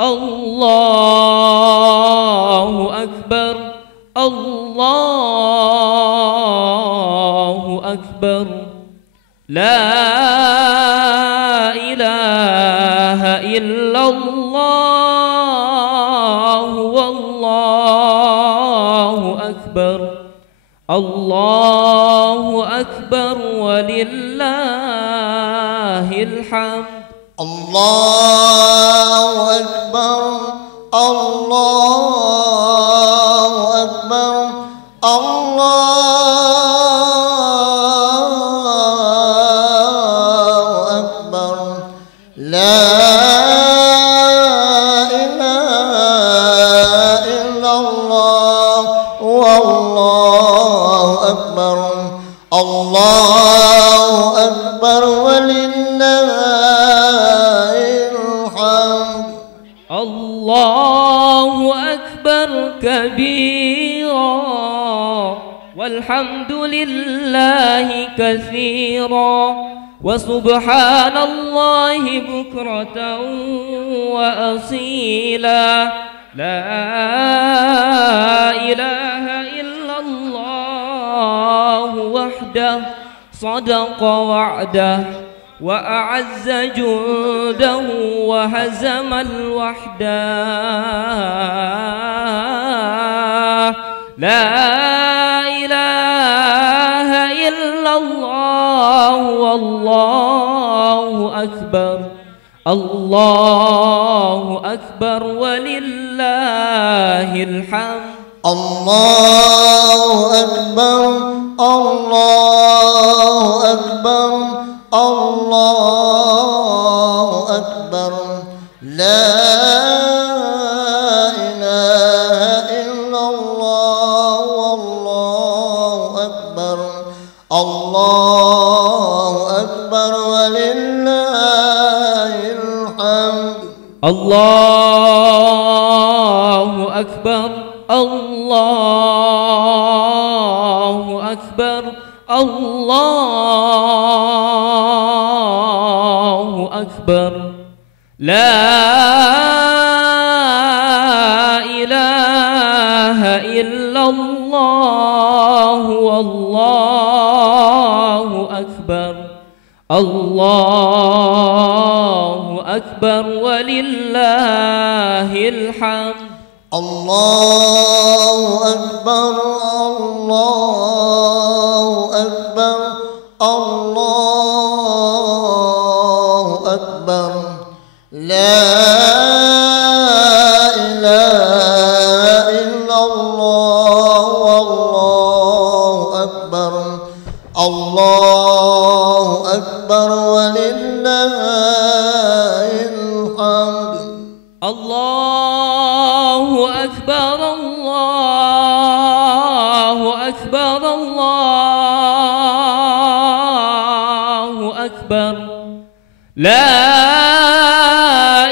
الله أكبر الله أكبر لا إله إلا الله والله أكبر الله أكبر ولله الحمد الله أكبر الله أكبر الله أكبر لا إله إلا الله والله أكبر الله أكبر ولله الله أكبر كبيرا والحمد لله كثيرا وسبحان الله بكرة وأصيلا لا إله إلا الله وحده صدق وعده وأعز جنده وهزم الوحده لا إله إلا الله والله أكبر الله أكبر ولله الحمد الله أكبر الله أكبر الله أكبر لا إله إلا الله والله أكبر الله أكبر ولله الحمد الله أكبر الله أكبر الله أكبر لا إله إلا الله والله أكبر الله أكبر ولله الحمد الله أكبر الله أكبر الله أكبر لا إله إلا الله والله أكبر الله أكبر ولله الحمد الله أكبر الله أكبر الله أكبر لا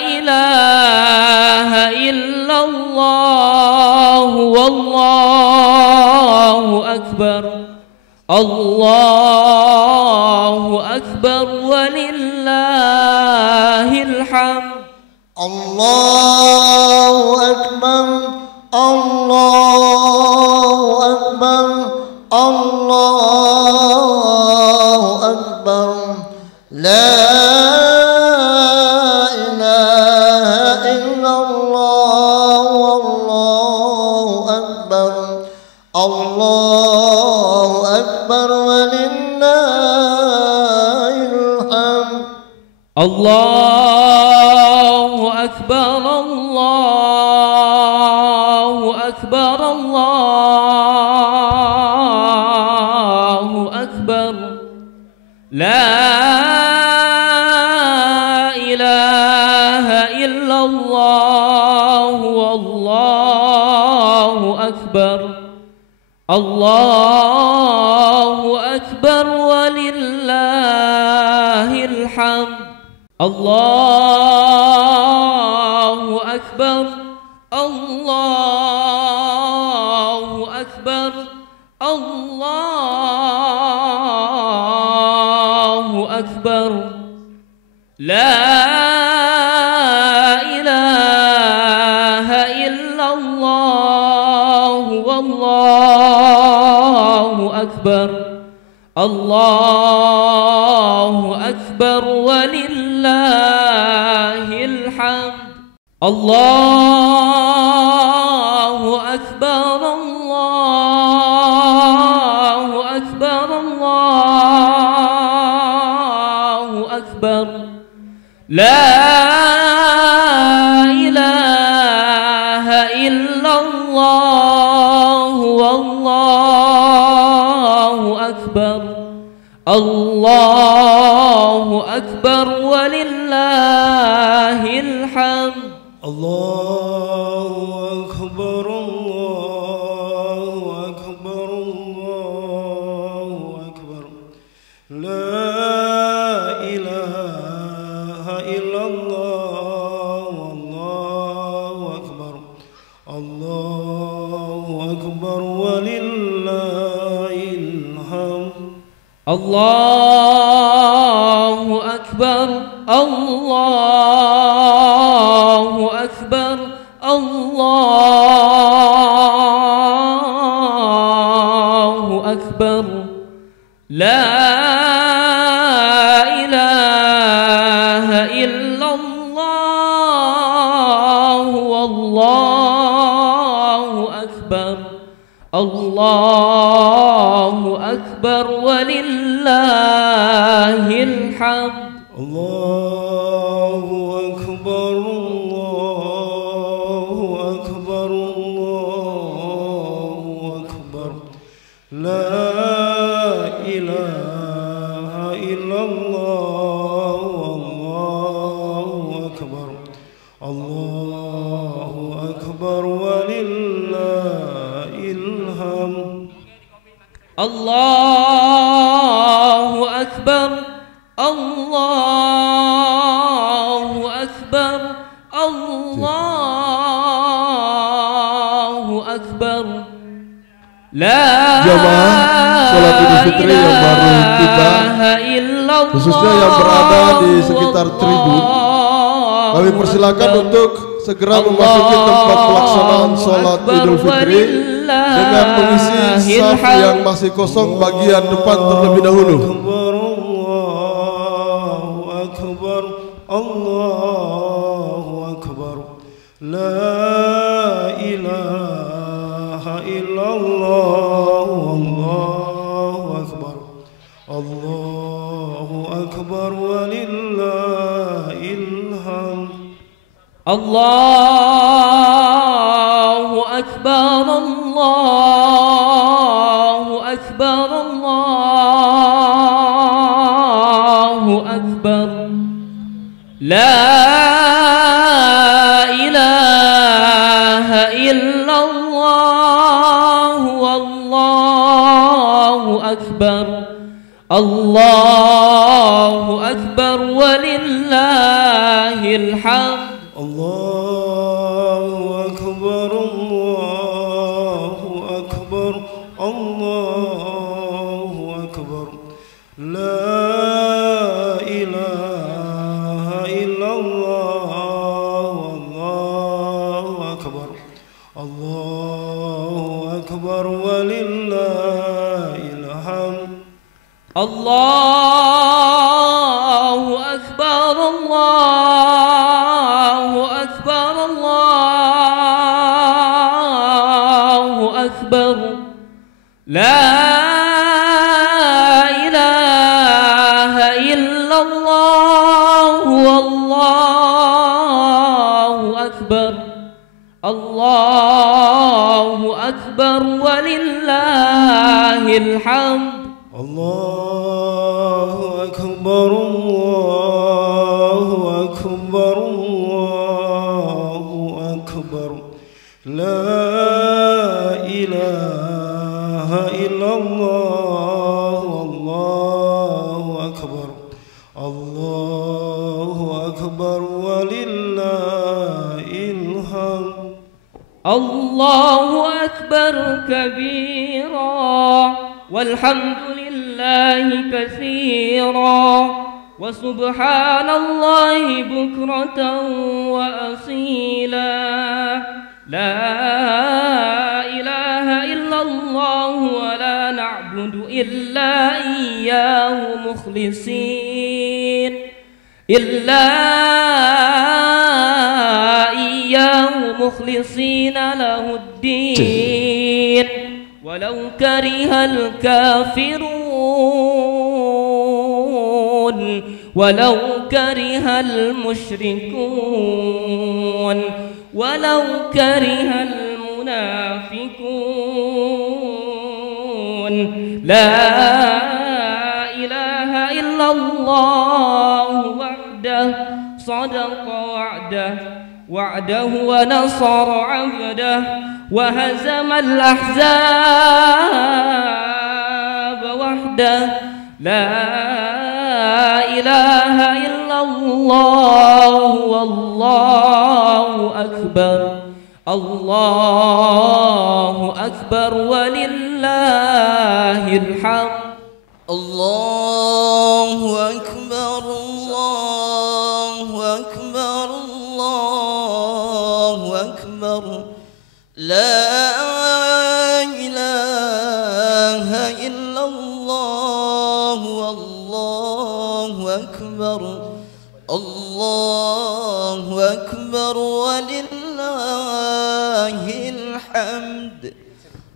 إله إلا الله والله أكبر الله أكبر ولله الحمد الله أكبر الله أكبر الله أكبر لا إله إلا الله والله أكبر الله أكبر ولله الحمد الله أكبر الله أكبر الله أكبر لا إله إلا الله والله أكبر الله أكبر ولله الحمد الله أكبر الله أكبر الله أكبر لا إله الله أكبر ولله الحمد الله أكبر الله أكبر الله أكبر لا إله إلا الله والله أكبر الله أكبر ولله الحمد الله أكبر الله أكبر الله أكبر لا إله إلا الله والله أكبر الله أكبر ولله الحمد الله أكبر الله أكبر الله أكبر لا إله إلا الله والله أكبر الله أكبر ولله الحمد الله أكبر الله أكبر الله أكبر لا إله إلا الله والله أكبر الله أكبر ولله الحمد الله أكبر الله أكبر الله أكبر لا Jamaah sholat Idul Fitri yang baru tiba, khususnya yang berada di sekitar tribun, kami persilakan untuk segera memasuki tempat pelaksanaan sholat Idul Fitri dengan mengisi saf yang masih kosong bagian depan terlebih dahulu. Allahu Akbar, la ilaha illallah, Allahu Akbar, Allahu Akbar walillahil hamd. Allahu Akbar, Allahu Akbar, Allahu Akbar. La ilaha illallah, wallahu akbar, Allahu akbar walillahil hamd. Allahu akbar, Allahu akbar, Allahu akbar. La Allahu akbar, Allahu akbar, Allahu akbar. La ilaha illallah, wallahu akbar, Allahu akbar walillahil hamd. Allahu akbar, Allahu akbar, Allahu akbar. La ilaha illallah, Allahu akbar, Allahu akbar walillahil hamd. Allahu akbar kabira walhamdulillahi katsira wa subhanallahi bukratan wa asila. La ilaha illallah wa la na'budu illa مخلصين إلا إياه مخلصين له الدين ولو كره الكافرون ولو كره المشركون ولو كره المنافقون لا إله إلا الله وحده صدق وعده ونصر عبده وهزم الأحزاب وحده لا إله إلا الله والله أكبر الله أكبر ولله الحمد الله أكبر الله أكبر الله أكبر لا إله إلا الله والله أكبر الله أكبر ولله الحمد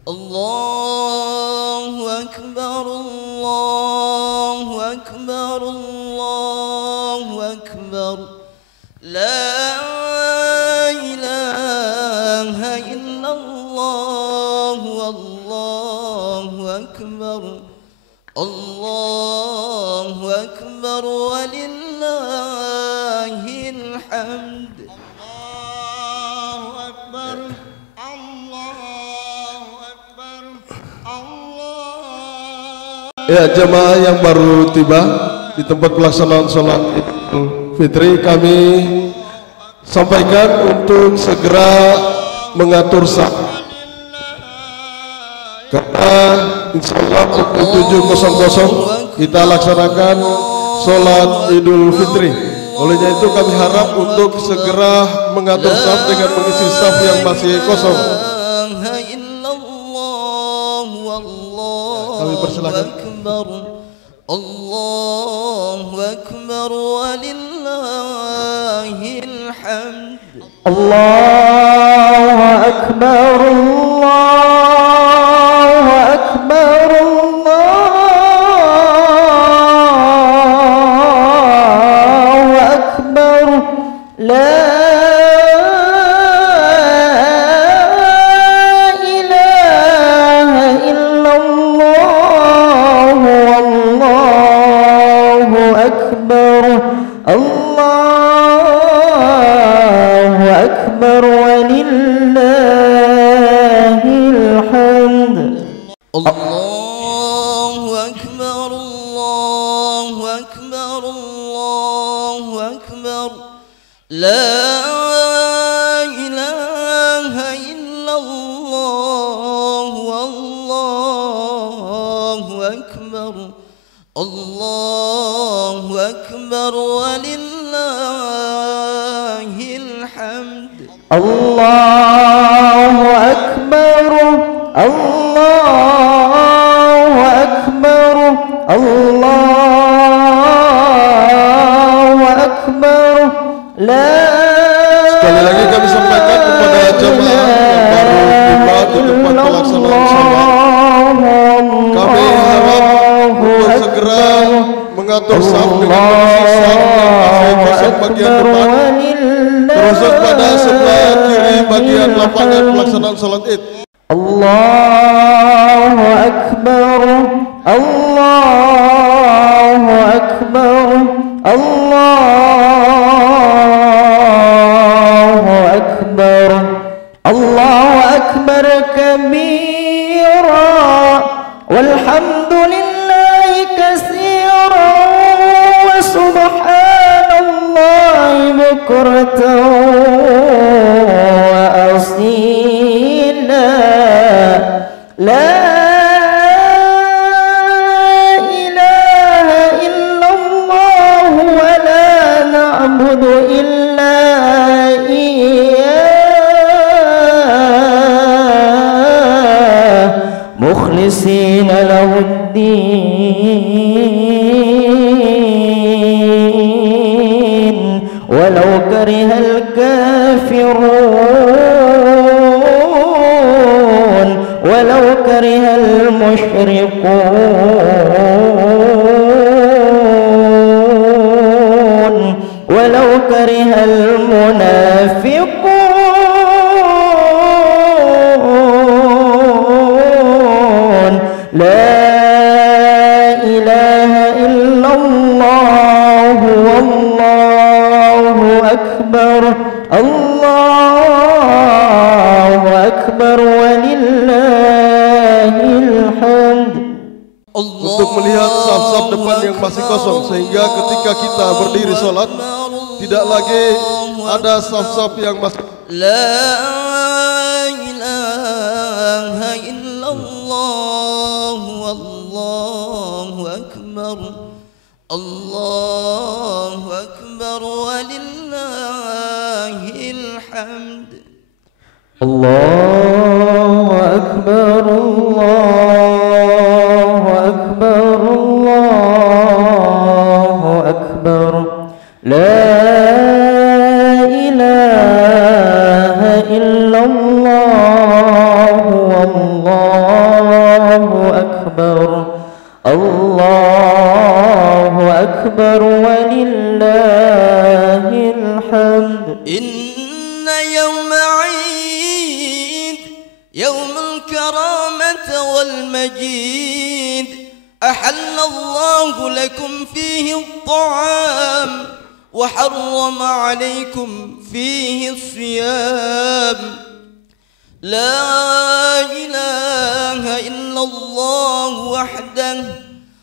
الله أكبر الله أكبر الله أكبر لا إله إلا الله والله أكبر الله أكبر ولله الحمد الله أكبر الله أكبر الله. Ya, jemaah yang baru tiba di tempat pelaksanaan sholat Idul Fitri, kami sampaikan untuk segera mengatur saf karena insya Allah pukul 7.00 kita laksanakan sholat Idul Fitri. Olehnya itu kami harap untuk segera mengatur saf dengan mengisi saf yang masih kosong. Kami persilakan. الله أكبر ولله الحمد الله أكبر الله أكبر الله أكبر لا الله أكبر الله أكبر الله أكبر لا إله إلا الله والله أكبر الله أكبر ولله الحمد الله أكبر الله أكبر الله أكبر لا. Sekali lagi kami sampaikan kepada jemaah yang baru tiba di tempat pelaksanaan sholat, kami harap untuk segera mengatur saf dengan mengisi saf yang masih kosong bagian depan, terus pada sebelah kiri bagian lapangan pelaksanaan sholat Id. الله أكبر الله أكبر الله أكبر الله أكبر كبيرا والحمد لله كثيرا وسبحان الله بكرة وأصيلا لا إله إلا الله ولا نعبد إلا إياه مخلصين له الدين المشركون ولو كره المنافقون لا إله إلا الله والله أكبر الله أكبر ولله الحمد. Untuk melihat saf-saf depan yang masih kosong, sehingga ketika kita berdiri sholat tidak lagi ada saf-saf yang masih. La ilaha illallah wallahu akbar Allahu akbar walillahil hamd. Allahu akbar Allahu akbar Allahu akbar la ilaha illallah wallahu akbar Allahu akbar walillahil hamd. Inna yawma 'id yawmul karamati wal majid ahalla Allahu lakum fihi at-ta'am wa harrama 'alaykum fihi as-siyam. La ilaha illallah wahdahu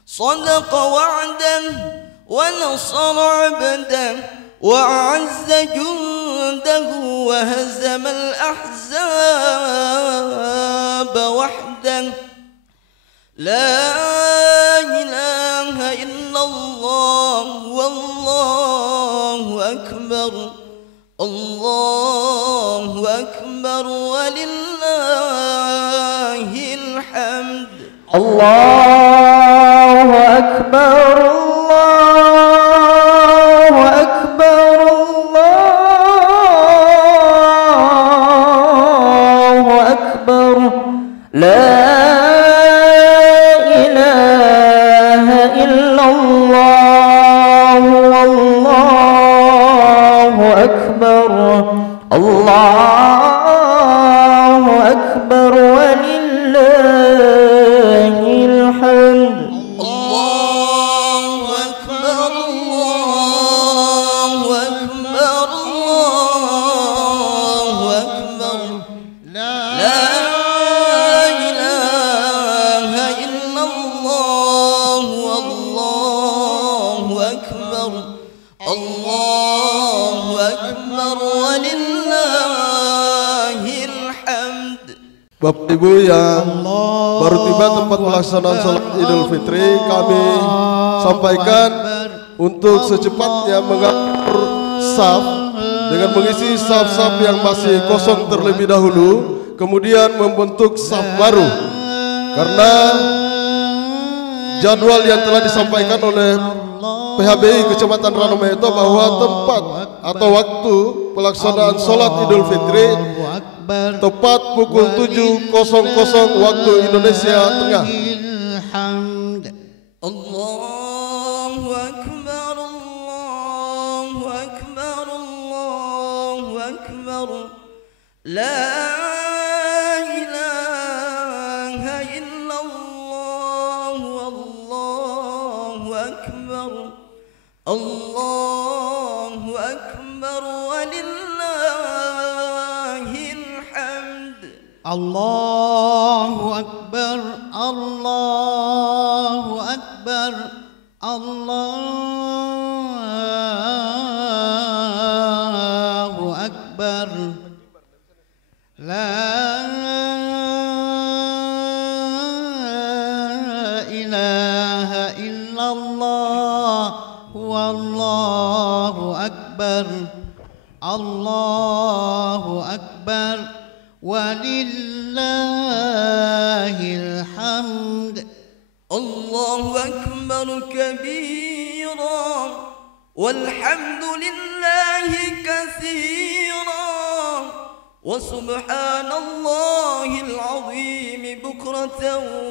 sadaqa wa'dahu wa nasara 'abdahu wa a'azza jundahu wa hazama al-ahzaba wahdahu. La ilaha illallah wallahu akbar Allahu akbar walillahil hamd. Allahu akbar Allahu akbar Allahu akbar la ilaha illallah wallahu akbar Allahu akbar walillahil hamd. Allahu akbar Allahu akbar Allahu akbar la ilaha illallah wallahu akbar Allahu akbar walillahil hamd. Bapak Ibu yang baru tiba tempat pelaksanaan sholat Idul Fitri, kami sampaikan untuk secepatnya mengatur saf dengan mengisi saf-saf yang masih kosong terlebih dahulu, kemudian membentuk saf baru. Karena jadwal yang telah disampaikan oleh PHBI Kecamatan Ranumaito bahwa tempat atau waktu pelaksanaan sholat Idul Fitri tepat pukul 7.00 waktu Indonesia Tengah. Allahu akbar Allahu akbar Allahu akbar la ilaha illallah wallahu akbar Allahu akbar walillahil hamd. Allahu akbar Allahu akbar Allahu akbar la ilaha illallah wallahu akbar Allahu akbar walillahil hamd. Allahu akbar kabira walhamdulillahi katsira وسبحان الله العظيم بكرة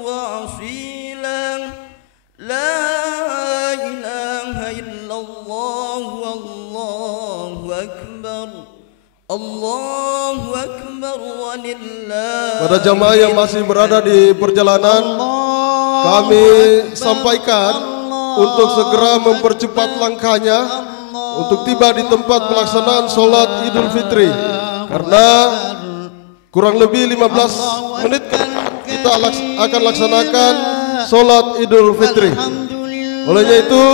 وأصيلا لا إله إلا الله والله أكبر Allahu Akbar walillah. Pada jamaah yang masih berada di perjalanan, kami sampaikan untuk segera mempercepat langkahnya untuk tiba di tempat pelaksanaan sholat Idul Fitri, karena kurang lebih 15 menit ke depan kita akan laksanakan sholat Idul Fitri. Olehnya itu,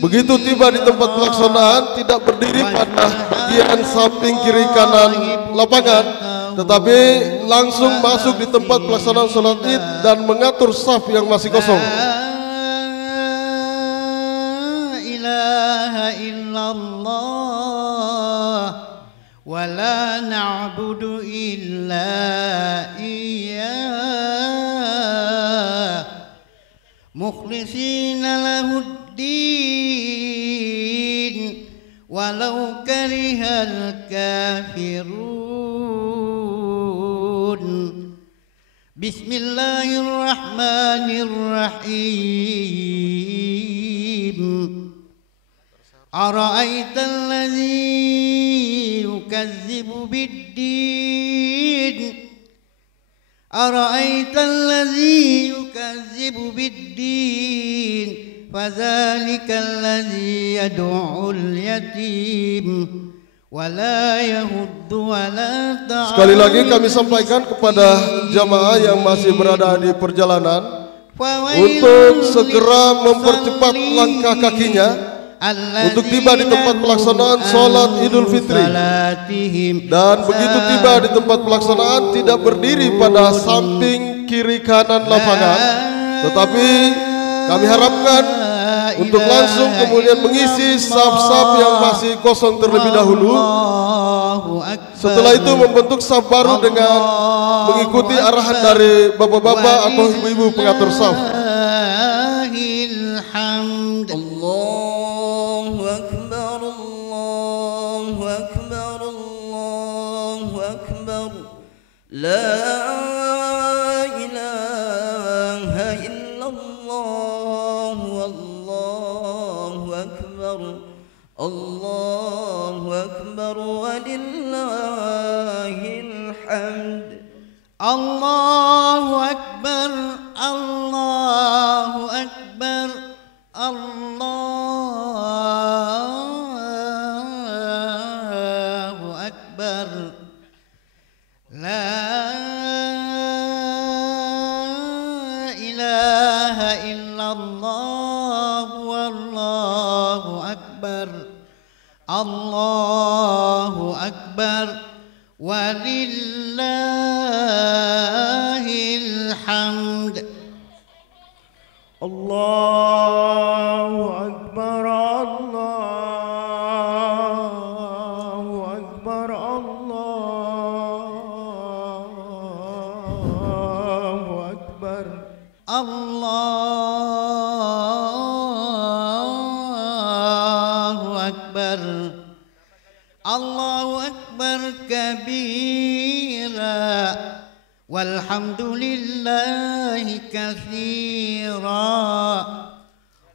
begitu tiba di tempat pelaksanaan tidak berdiri pada bagian samping kiri kanan lapangan, tetapi langsung masuk di tempat pelaksanaan sholat Id dan mengatur saf yang masih kosong. La ilaha illallah wa la na'budu illa iyyah mukhlisina lahuddin walau karihal kafirun. Bismillahirrahmanirrahim. Ara'aital ladzi yukazzibu bid-din Ara'aital ladzi yukazzibu bid-din fadzalikal ladzi yad'ul yatim wala yahuddu wala ta'am. Sekali lagi kami sampaikan kepada jamaah yang masih berada di perjalanan untuk segera mempercepat langkah kakinya untuk tiba di tempat pelaksanaan sholat Idul Fitri, dan begitu tiba di tempat pelaksanaan tidak berdiri pada samping kiri kanan lapangan, tetapi kami harapkan untuk langsung kemudian mengisi saf-saf yang masih kosong terlebih dahulu. Setelah itu membentuk saf baru dengan mengikuti arahan dari bapak-bapak atau ibu-ibu pengatur saf. Allahu Akbar, Allahu Akbar, Allahu Akbar. La ilaha illallah, Allahu Akbar, Allahu Akbar walillahil hamd. Allahu Akbar, Allahu Akbar, Allahu Akbar. La ilaha illallah wallahu akbar. Allahu Akbar walillahil hamd. Allahu Akbar, Allahu Akbar, Allahu Akbar. Allahu Akbar. Allahu Akbar kabira walhamdulillahi katsira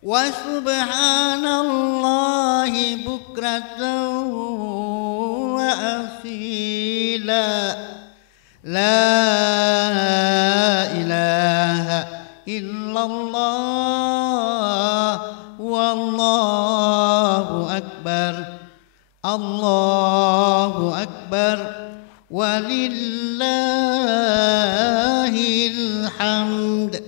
wa subhanallahi bukratan wa asila. La ilaha illallah wallahu akbar. Allahu Akbar walillahil hamd.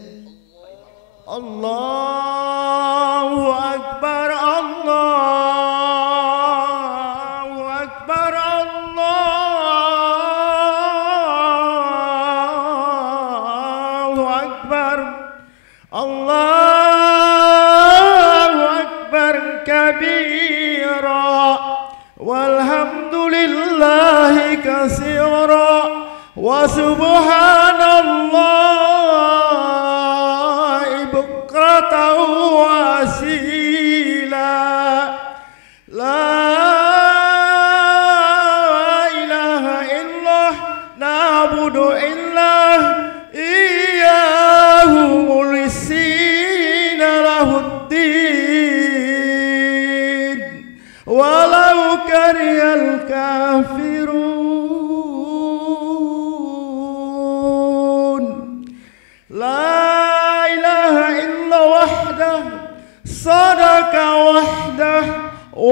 Allahu Akbar, Allahu Akbar, Allahu Akbar. Allahu Akbar kabira walhamdulillahi katsira wa subhanallahi bukratan wa asila. La ilaha illallah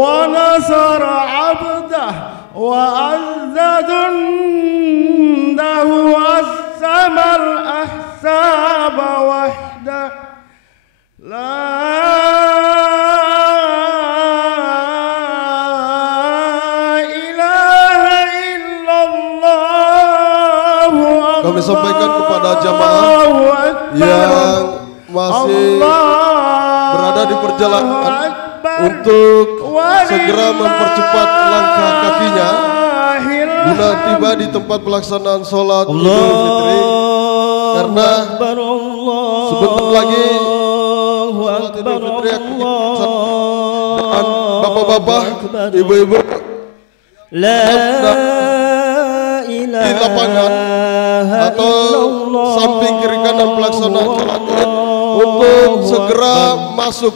ونصر عبده وأعز جنده وهزم الأحزاب وحده لا إله إلا الله. Kami sampaikan kepada jamaah yang masih berada di perjalanan untuk segera mempercepat langkah kakinya guna tiba di tempat pelaksanaan sholat Idul Fitri, karena sebentar lagi sholat Idul Fitri akan dan bapak-bapak, ibu-ibu di lapangan atau samping kiri kanan pelaksanaan sholat Id untuk segera masuk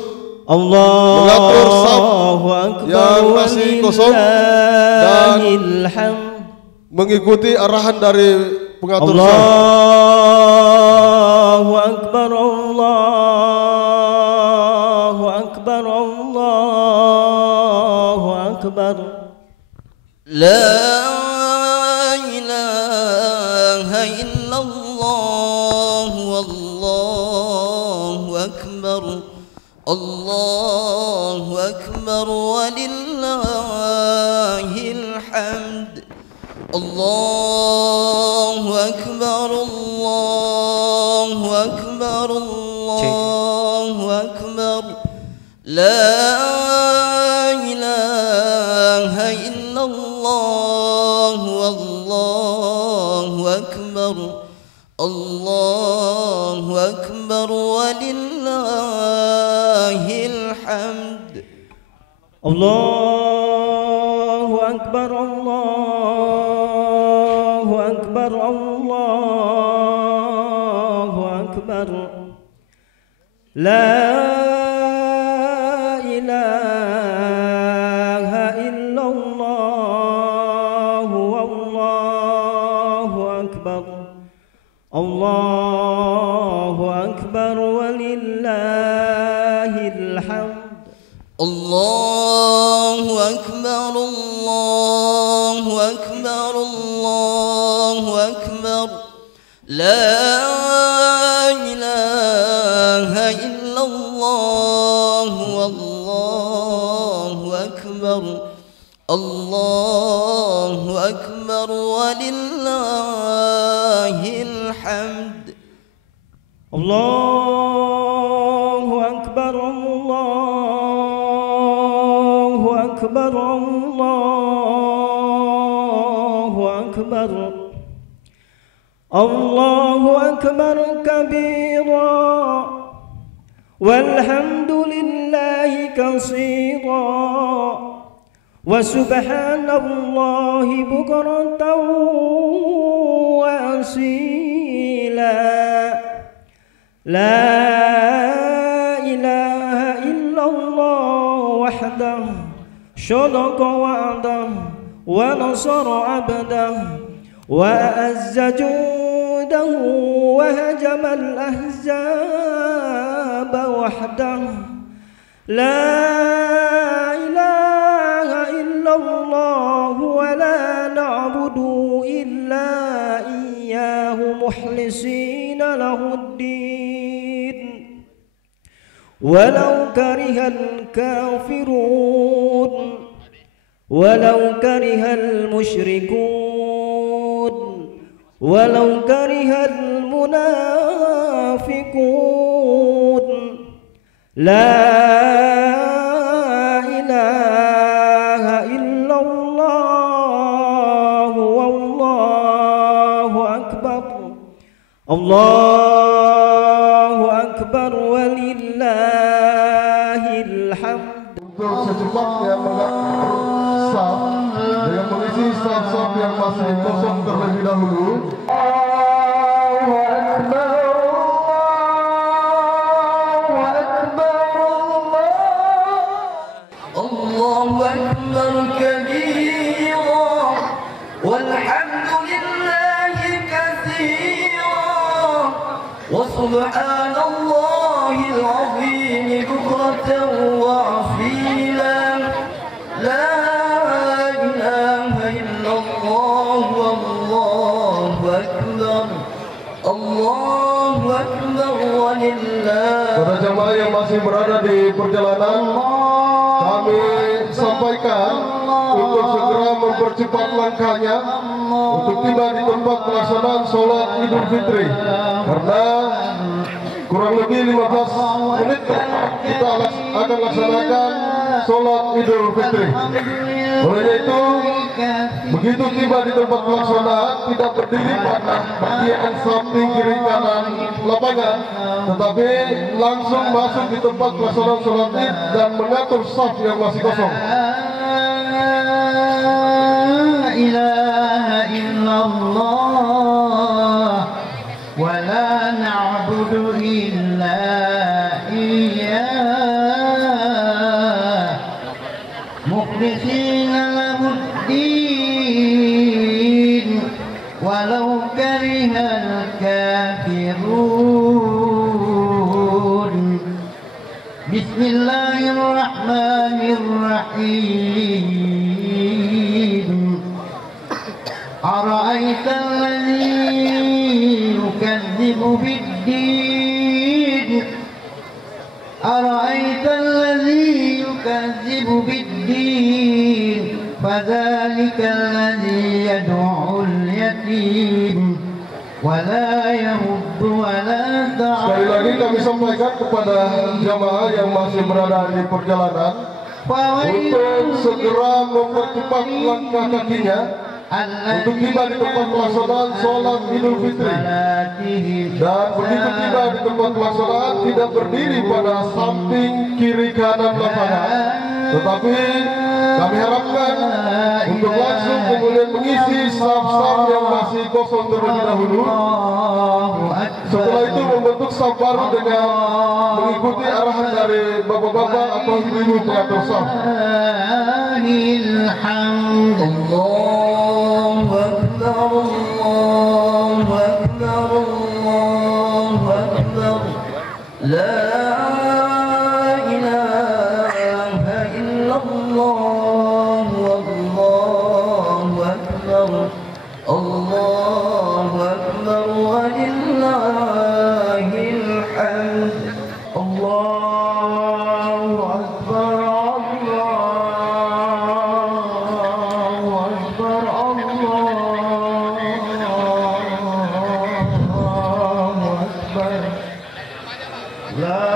mengatur saf yang masih kosong dan mengikuti arahan dari pengatur saf. Allahu Akbar, Allahu Akbar, Allahu Akbar. La ilaha illallah, wallahu akbar, Allahu akbar, walillahil hamd. Allahu akbar, Allahu akbar, Allahu akbar. La ilaha illallah, wallahu akbar, Allahu akbar, walillahil hamd. Allahu Akbar, Allahu Akbar, Allahu Akbar. La ilaha illallah, wallahu akbar, Allahu akbar, walillahil hamd. Allahu akbar, Allahu akbar, Allahu akbar. La ilaha illallah, wallahu akbar, Allahu akbar, walillahil hamd. Allahu Akbar, Allahu Akbar, Allahu Akbar. Allahu Akbar kabira, walhamdulillahi katsira, wa subhanallahi bukratan wa asila. La ilaha illallah wahdah, syadaqa wa'dah, wa nasara abdah, wa a'azza judahu, wa hajama al-ahzaba wahdah. La ilaha illallah wa la na'budu illa iyyahu mukhlisina lahuddin. Walau karihal kafirun, walau karihal musyrikun, walau karihal munafiqun. La ilaha illallah, wallahu akbar, Allahu akbar, walillahil hamd. Untuk secepatnya mengatur saf dengan mengisi saf-saf yang masih kosong terlebih dahulu. Allahu akbar, Allahu akbar kabira, walhamdulillahi katsira, wa subhanallahil azim bukratan wa asila. Allahu Akbar walillah. Pada jamaah yang masih berada di perjalanan, kami sampaikan untuk segera mempercepat langkahnya untuk tiba di tempat pelaksanaan sholat Idul Fitri, karena kurang lebih 15 menit kita akan laksanakan sholat Idul Fitri. Oleh itu, begitu tiba di tempat pelaksanaan, tidak berdiri pada bagian samping kiri kanan lapangan, tetapi langsung masuk di tempat pelaksanaan sholat Id dan mengatur saf yang masih kosong. La ilaha illallah wa la na'budu illa iyyah mukhlishina lahuddin walau karihal kafirun. Bismillahirrahmanirrahim. Ara'aita alladhi yukadzibu bid-din, Ara'aita alladhi yukadzibu bid-din, fadzalika alladhi yad'ul yatim wa la yahuddu wa la ta'am. Sekali lagi kami sampaikan kepada jamaah yang masih berada di perjalanan untuk segera mempercepat langkah kakinya untuk tiba di tempat pelaksanaan sholat Idul Fitri, dan begitu tiba di tempat pelaksanaan tidak berdiri pada samping kiri kanan lapangan, tetapi kami harapkan untuk langsung kemudian mengisi saf-saf yang masih kosong terlebih dahulu. Setelah itu membentuk saf baru dengan mengikuti arahan dari bapak-bapak atau ibu-ibu pengatur saf. Allahu Akbar, Allahu Akbar, Allahu Akbar. La ilaha illallah, Allahu Akbar, Allahu Akbar walillahil hamd. Allahu Akbar, Allahu Akbar, Allahu Akbar. La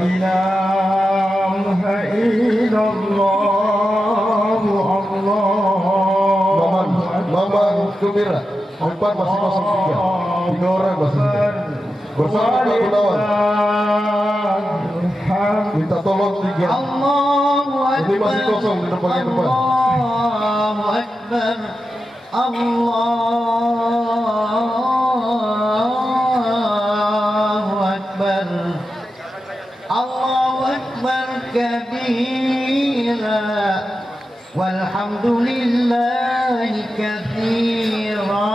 ilaha illallah, Maman Gembira, 4 masih kosong 3 orang masih bersama Pak Gunawan. Minta tolong 3 ini masih kosong di depan depan. Allahu Akbar, Allahu Akbar, Allahu Akbar kabira, walhamdulillahi katsira,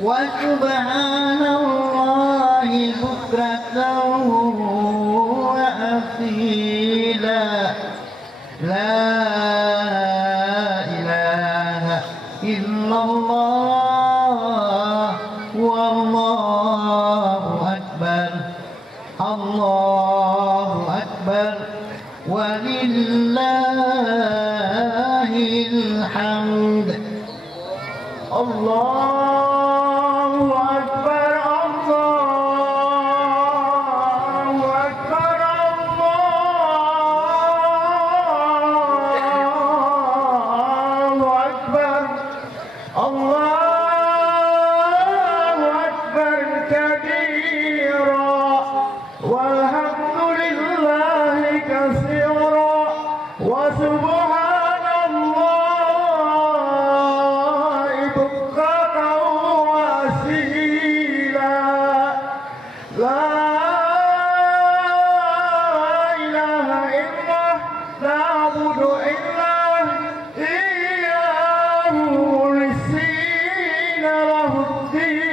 wa subhanallahi bukratan wa asila. La ilaha illallah, wallahu akbar, Allahu akbar, walillahil hamd. Allahu akbar, Allahu akbar, Allahu akbar, Allahu akbar kabira, walhamdulillahi katsira, wa subhanallahi bukratan wa asila. La ilaha illallah, na'budu illa iyyahu mukhlishina lahuddin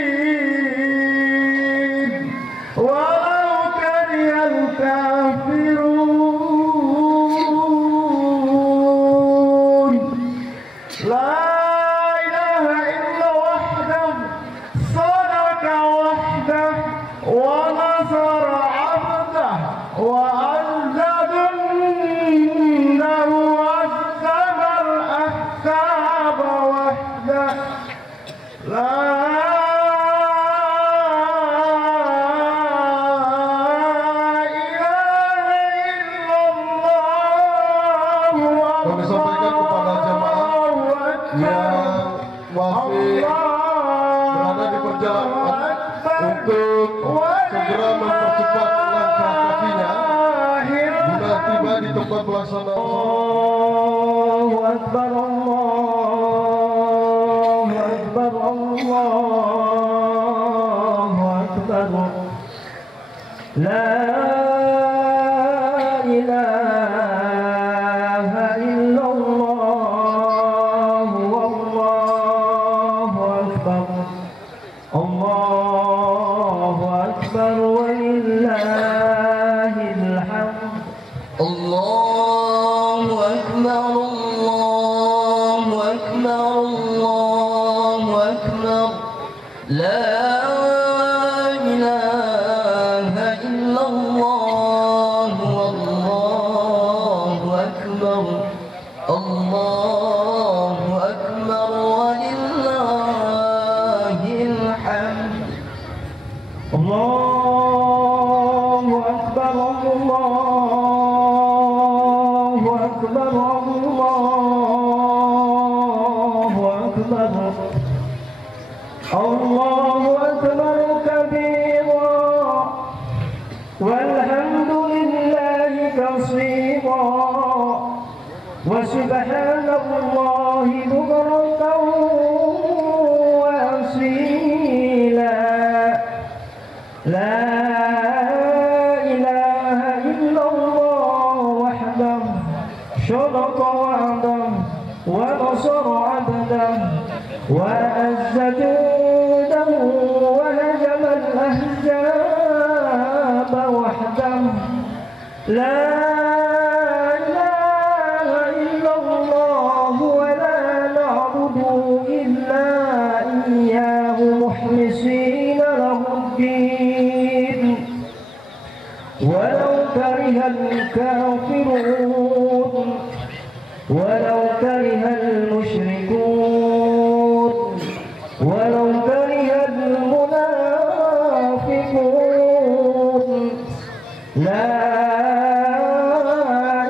walau karihal kafirun. kami sampaikan kepada jemaah yang masih berada di perjalanan untuk segera mempercepat langkah kakinya guna tiba di tempat pelaksanaan. Allahu Akbar, Allahu Akbar, Allahu Akbar. La ilaha illallah, wallahu akbar, Allahu akbar, walillahil hamd. Allahu akbar, Allahu akbar, Allahu akbar. La Allahu akbar kabira walhamdulillahi katsira wa subhanallahi bukratan wa asila. La ilaha illallah wahdahu syaraqa wa'dahu wa nasara 'abdahu وأعز جنده وهزم الأحزاب وحده. لا إله إلا الله ولا نعبد إلا إياه مخلصين له الدين ولو كره الكافرون ولو كره المشركون ولو كره المنافقون. لا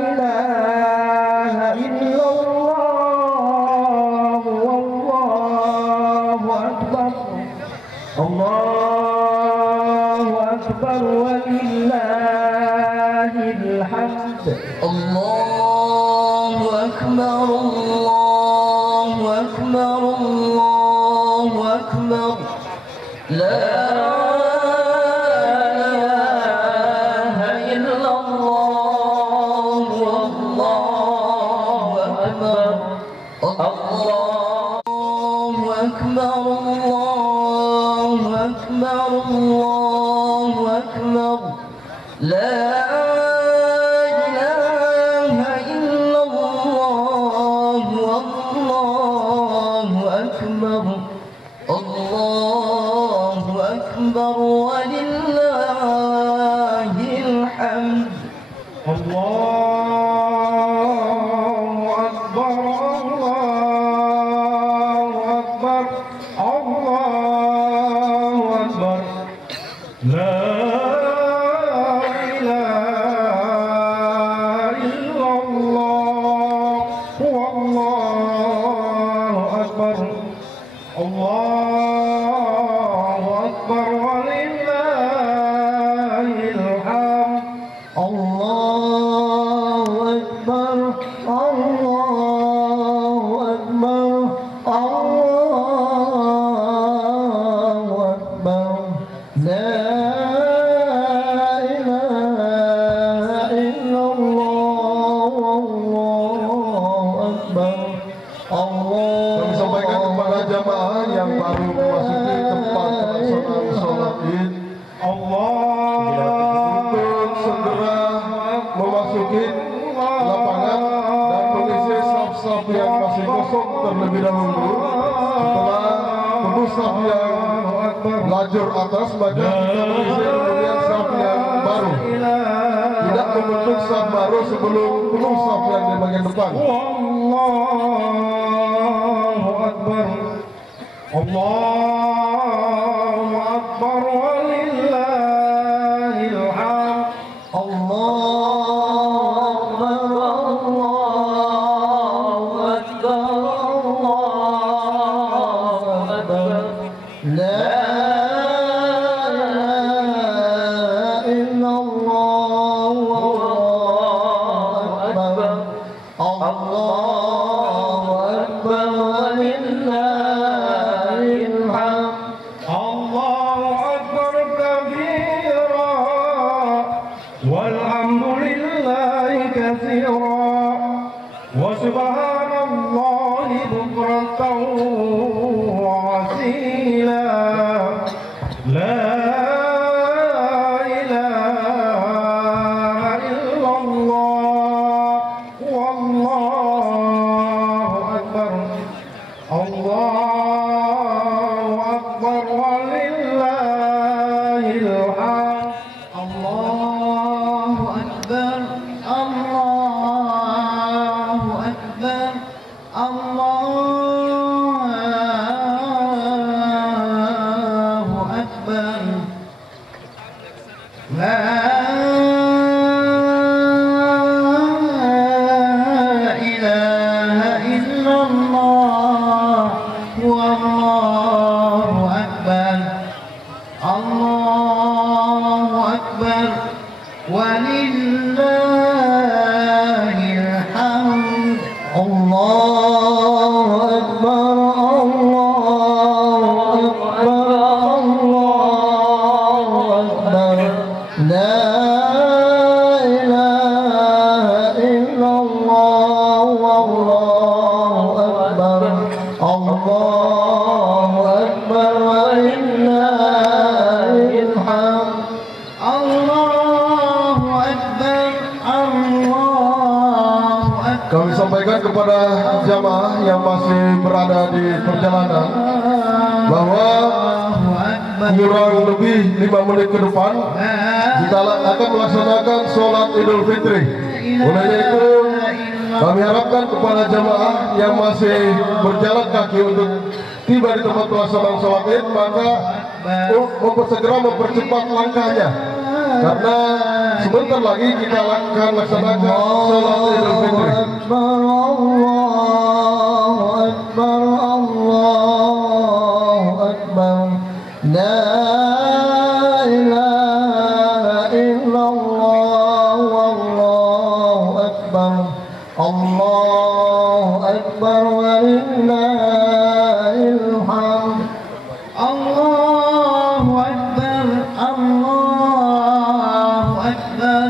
إله إلا الله والله أكبر. الله أكبر ولله الحمد. الله أكبر، الله أكبر، الله أكبر. لا إله إلا الله والله أكبر. الله أكبر، الله أكبر، الله أكبر. لا إله إلا الله والله أكبر. الله أكبر ولله الحمد. الله أكبر، الله أكبر، الله أكبر. لا إله إلا الله والله أكبر. الله أكبر ولله الحمد. الله أكبر، الله أكبر، الله أكبر. لا إله إلا الله والله أكبر. Kami sampaikan kepada jamaah yang baru memasuki tempat pelaksanaan sholat id untuk segera memasuki lapangan dan mengisi saf-saf yang masih kosong terlebih dahulu. Setelah penuh saf yang lajur atas, maka kita mengisi kemudian saf yang baru. Tidak membentuk saf baru sebelum penuh saf yang di bagian depan. Allahu Akbar, Allahu Akbar walillahil hamd. الله أكبر، الله أكبر ولله الحمد الله أكبر كبيرا والحمد لله كثيرا وسبحان الله بكرة وأصيلا لا إله إلا الله والله أكبر الله أكبر ولله الحمد الله أكبر الله أكبر الله أكبر لا إله إلا الله والله أكبر الله أكبر ولله الحمد الله أكبر الله أكبر الله أكبر لا إله إلا الله والله أكبر الله أكبر ولله الحمد الله أكبر الله أكبر. Kami sampaikan kepada jamaah yang masih berada di perjalanan bahwa kurang lebih 5 menit ke depan kita akan melaksanakan sholat Idul Fitri. Oleh itu kami harapkan kepada jamaah yang masih berjalan kaki untuk tiba di tempat pelaksanaan sholat Id, maka segera mempercepat langkahnya karena sebentar lagi kita akan laksanakan sholat Idul Fitri. الله أكبر الله أكبر لا إله إلا الله والله أكبر الله أكبر ولله الحمد الله أكبر الله أكبر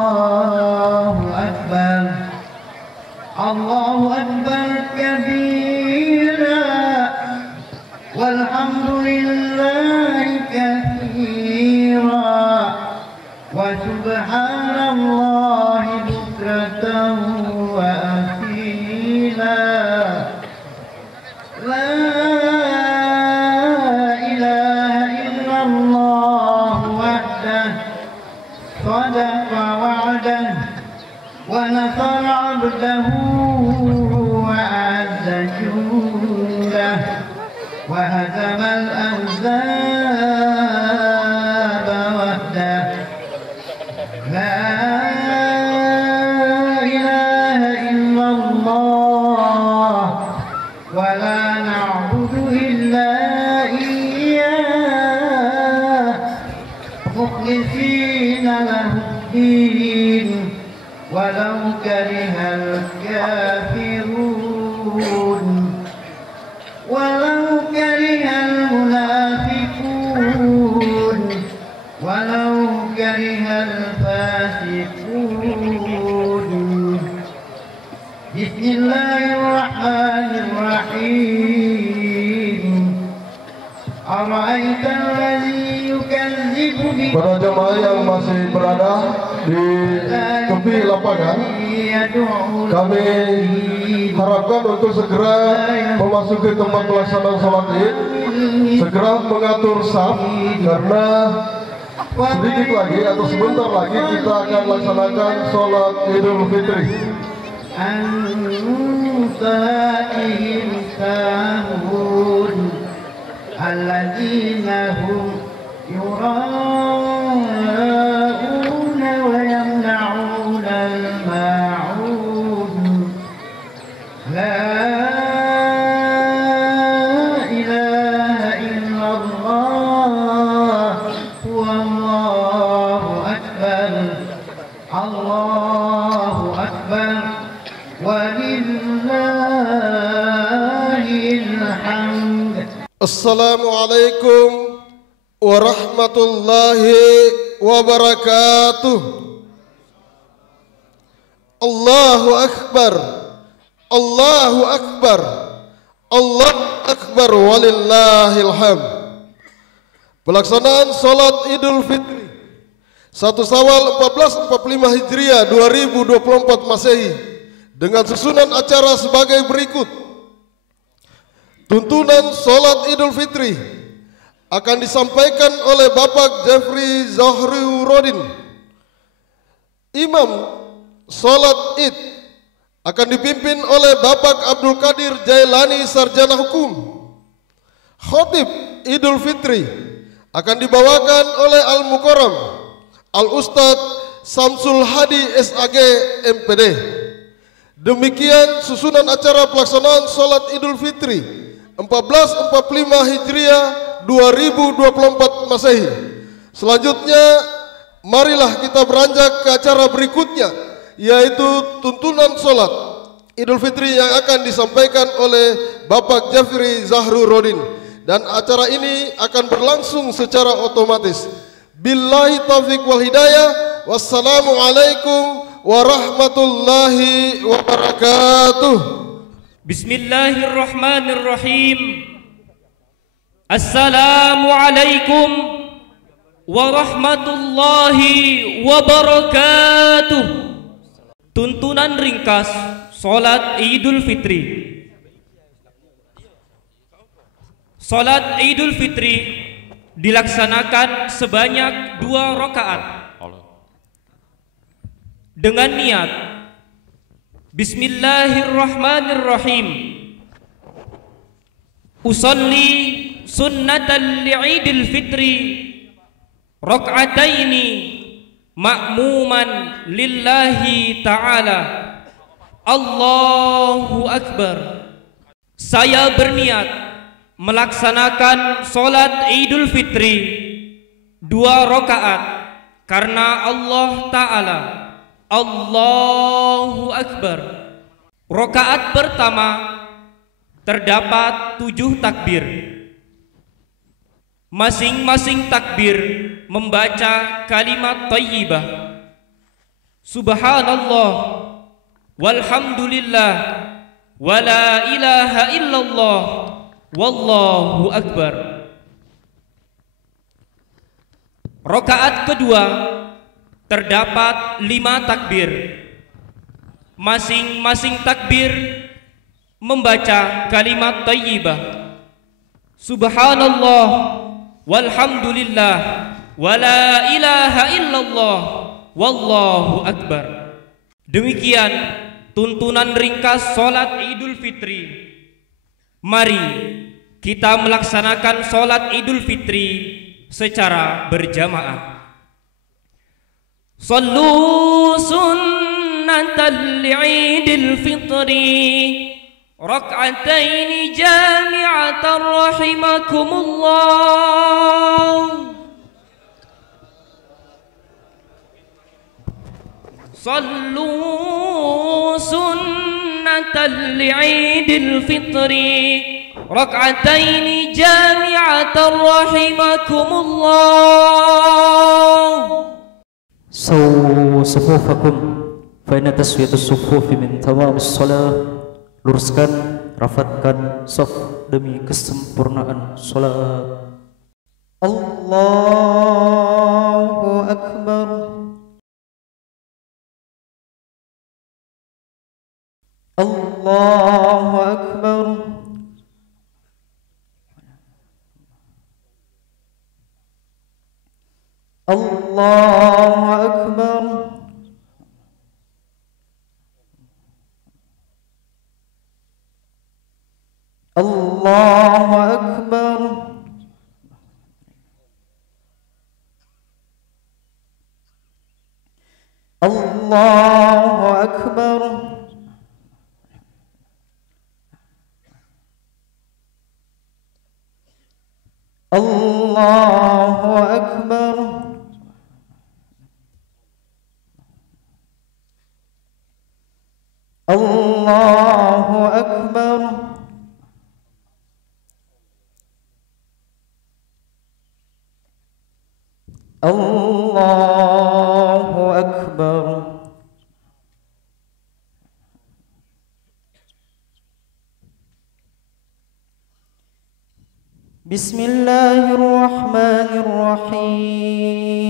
الله أكبر الله أكبر كبيرا والحمد لله كثيرا وسبحان الله بكرة وأصيلا لا إله إلا الله وحده صدق وعده ونصر عبده وأعز جنده وهزم الأحزاب وحده لا إله إلا الله ولا نعبد إلا إياه مخلصين له الدين ولو كره الكافرون ولو كره المنافقون ولو كره الفاسقون بسم الله الرحمن الرحيم أرأيت الذي يكذب Para jamaah yang masih berada di tepi lapangan, kami harapkan untuk segera memasuki tempat pelaksanaan sholat Id, segera mengatur saf karena sedikit lagi atau sebentar lagi kita akan laksanakan sholat Idul Fitri. يراءون ويمنعون الماعون لا إله إلا الله والله أكبر الله أكبر walillahil hamd. Assalamualaikum warahmatullahi wabarakatuh. Allahu Akbar, Allahu Akbar, Allahu Akbar, walillahil hamd. Pelaksanaan Salat Idul Fitri 1 Syawal 1445 Hijriah 2024 Masehi dengan susunan acara sebagai berikut. Tuntunan Salat Idul Fitri akan disampaikan oleh Bapak Jeffrey Zahrurodin. Imam Salat Id akan dipimpin oleh Bapak Abdul Qadir Jailani Sarjana Hukum. Khotib Idul Fitri akan dibawakan oleh Al-Mukarram Al-Ustadz Samsul Hadi SAG MPD. Demikian susunan acara pelaksanaan Salat Idul Fitri 1445 Hijriah 2024 Masehi. Selanjutnya marilah kita beranjak ke acara berikutnya, yaitu tuntunan Salat Idul Fitri yang akan disampaikan oleh Bapak Jeffrey Zahrurodin, dan acara ini akan berlangsung secara otomatis. Billahi taufiq wal hidayah. Wassalamualaikum warahmatullahi wabarakatuh. Bismillahirrahmanirrahim. Assalamualaikum warahmatullahi wabarakatuh. Tuntunan ringkas Salat Idul Fitri. Salat Idul Fitri dilaksanakan sebanyak 2 rakaat dengan niat Bismillahirrahmanirrahim. Usalli sunnatan li'idil fitri rak'ataini ma'muman lillahi ta'ala. Allahu Akbar. Saya berniat melaksanakan Salat Idul Fitri 2 rakaat karena Allah Ta'ala. Allahu Akbar. Rakaat pertama terdapat 7 takbir. Masing-masing takbir membaca kalimat thayyibah. Subhanallah walhamdulillah wala ilaha illallah wallahu akbar. Rakaat kedua terdapat 5 takbir. Masing-masing takbir membaca kalimat thayyibah. Subhanallah walhamdulillah wala ilaha illallah wallahu akbar. Demikian tuntunan ringkas Salat Idul Fitri. Mari kita melaksanakan Salat Idul Fitri secara berjamaah. Sallu sunnatal li'idil fitri rak'ataini jami'atan rahimakumullah. Sallu sunnatal li'idil fitri rak'ataini jami'atan rahimakumullah. Sawu sufufakum fa inna taswiyatus sufufi min tamamis shalah. Luruskan, rapatkan saf demi kesempurnaan salat. Allahu Akbar. Allahu Akbar. Allahu Akbar. Allahu Akbar. Allahu Akbar. Allahu Akbar. الله أكبر الله أكبر بسم الله الرحمن الرحيم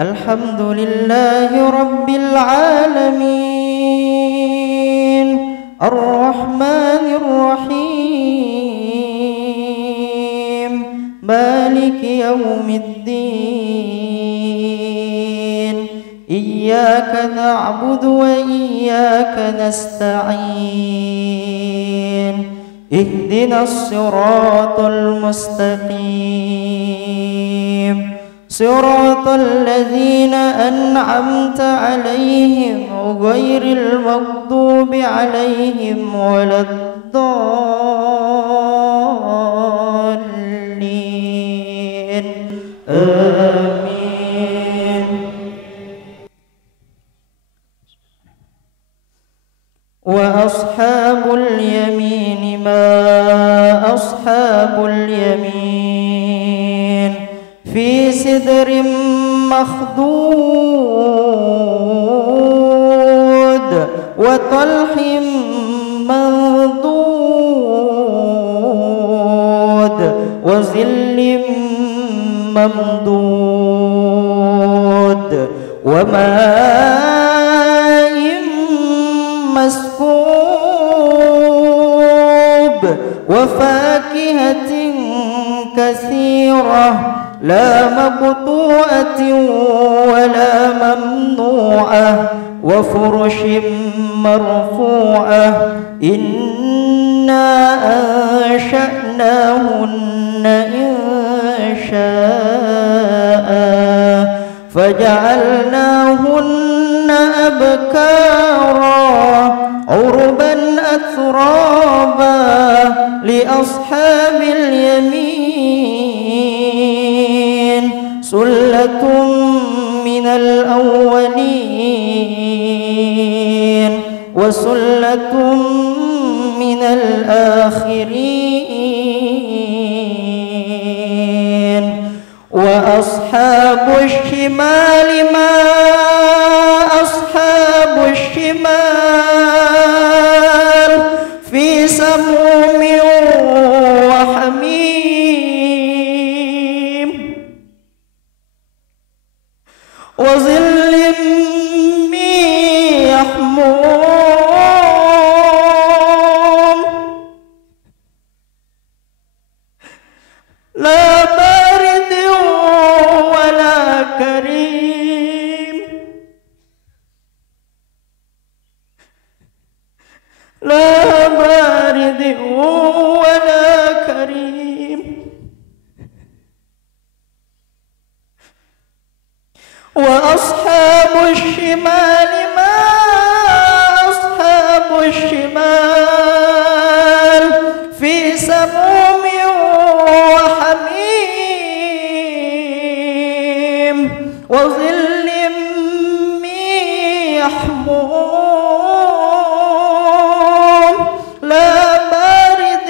الحمد لله رب العالمين الرحمن الرحيم مالك يوم الدين إياك نعبد وإياك نستعين اهدنا الصراط المستقيم صراط الذين أنعمت عليهم غير المغضوب عليهم ولا الضالين آمين وأصحاب اليمين ما أصحاب اليمين في سدر مخضود وطلح منضود وظل ممدود وماء مسكوب وفاكهة كثيرة لا مقطوعة ولا ممنوعة وفرش مرفوعة إنا أنشأناهن إنشاء فجعلناهن أبكارا عربا أترابا لأصحاب اليمين سلة من الأولين وسلة من الآخرين وأصحاب الشمال ما أصحاب الشمال في سموم وحميم وظل من يحموم لا بارد ولا كريم لا بارد ولا كريم وأصحاب الشمال ما أصحاب الشمال في سموم وحميم وظل من يحموم لا بارد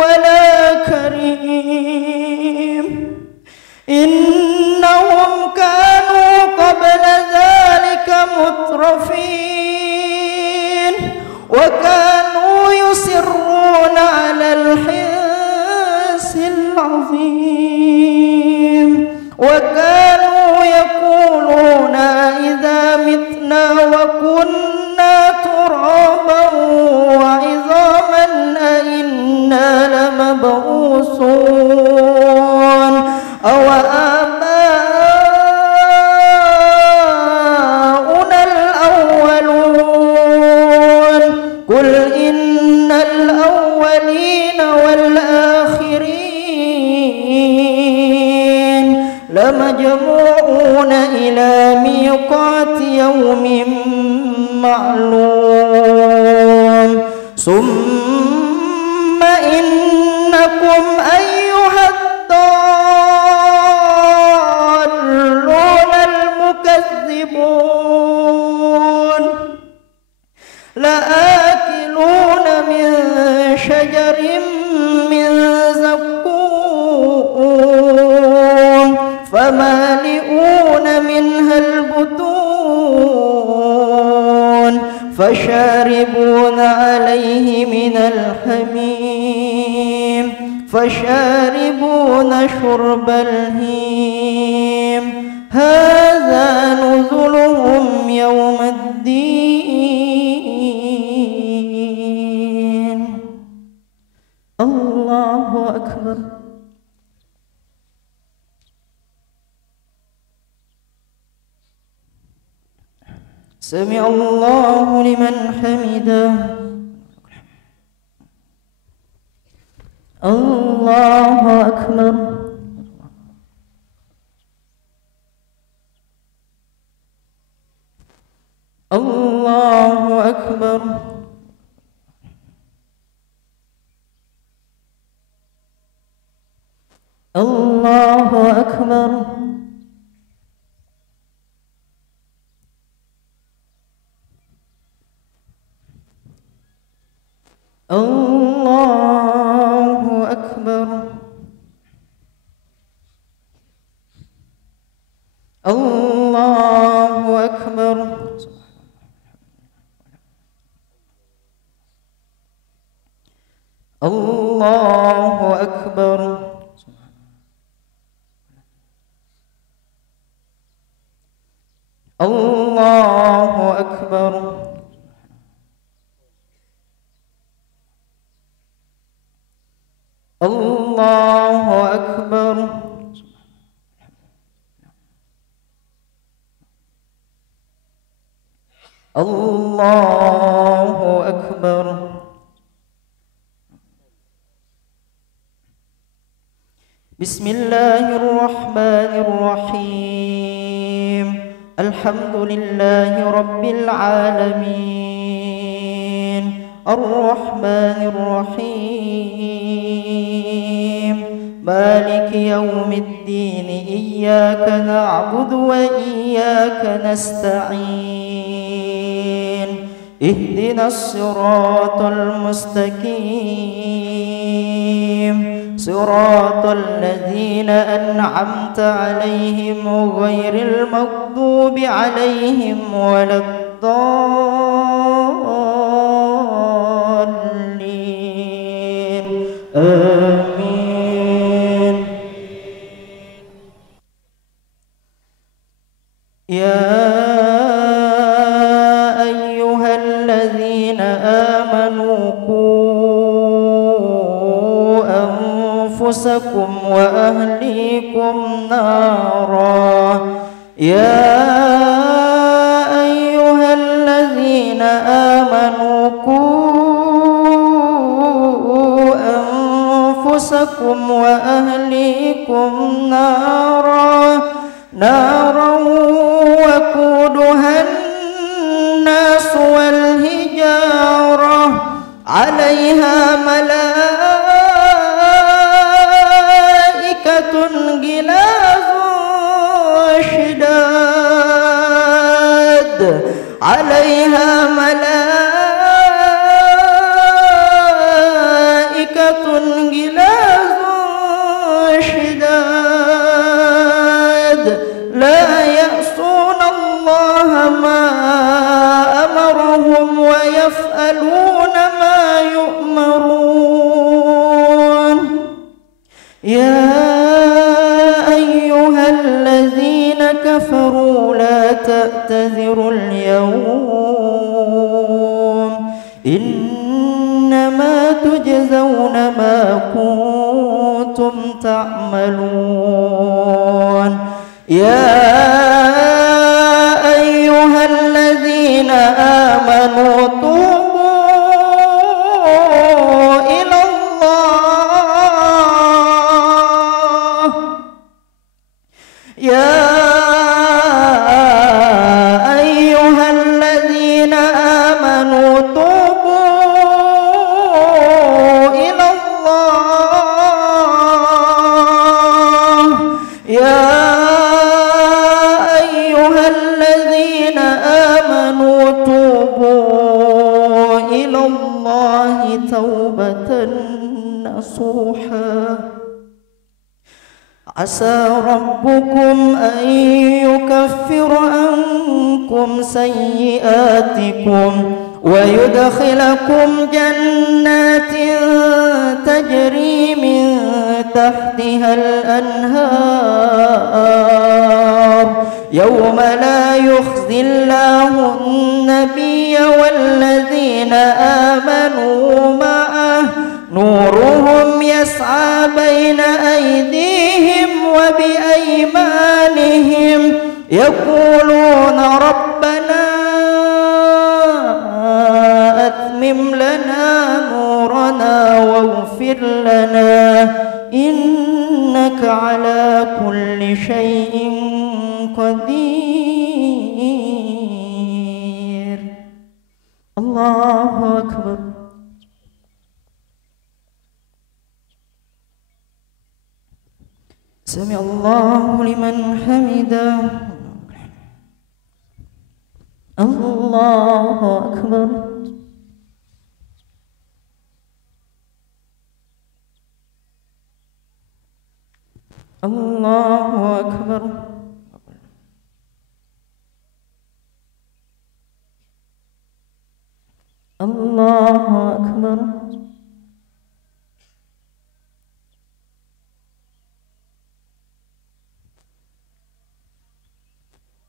ولا كريم إنهم كانوا قبل ذلك مترفين وكانوا يصرون على الحنث العظيم وكانوا يقولون إذا متنا وكنا ترابا وعظاما أئنا لمبعوثون أو آباؤنا الأولون قل إن الأولين والآخرين لمجموعون إلى ميقات يوم معلوم ثم إنكم أيها الضالون المكذبون لآكلون من شجر من زقوم فمالئون منها البطون فشاربون عليه من الحميم فشاربون شرب الهيم هذا نزلهم يوم الدين. الله أكبر. سمع الله لمن حمده. الله أكبر. الله أكبر. الله أكبر. الله أكبر. الله أكبر. الله أكبر. الله أكبر. الله أكبر. الله أكبر. بسم الله الرحمن الرحيم الحمد لله رب العالمين الرحمن الرحيم مالك يوم الدين إياك نعبد وإياك نستعين اهدنا الصراط المستقيم صراط الذين أنعمت عليهم غير المغضوب عليهم ولا الضالين آمين. يا أيها الذين آمنوا أنفسكم وأهليكم نارا يا أيها الذين آمنوا قوا أنفسكم وأهليكم نارا وقودها الناس والحجارة عليها ملائكة غلاظ شداد عليها ملائكة غلاظ شداد لا يعصون الله ما أمرهم ويفعلون ما يؤمرون. يا أيها الذين كفروا لا تعتذروا اليوم إنما تجزون ما كنتم تعملون. يا أيها الذين آمنوا توبوا إلى الله. يا أيها الذين آمنوا توبوا إلى الله توبة نصوحا عسى ربكم أن يكفر عنكم سيئاتكم ويدخلكم جنات تجري من تحتها الأنهار يوم لا يخزي الله النبي والذين آمنوا معه نورهم يسعى بين أيديهم وبأيمانهم يقولون ربنا أتمم لنا نورنا واغفر لنا إنك على كل شيء قدير. الله أكبر. سمع الله لمن حمده. الله أكبر. الله أكبر. الله أكبر.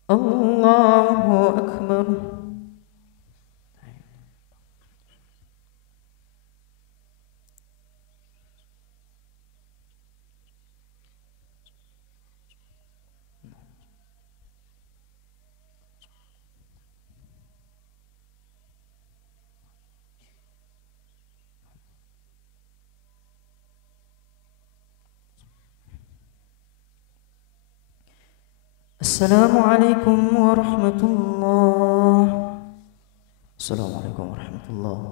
الله أكبر. Assalamualaikum warahmatullahi. Assalamualaikum warahmatullahi.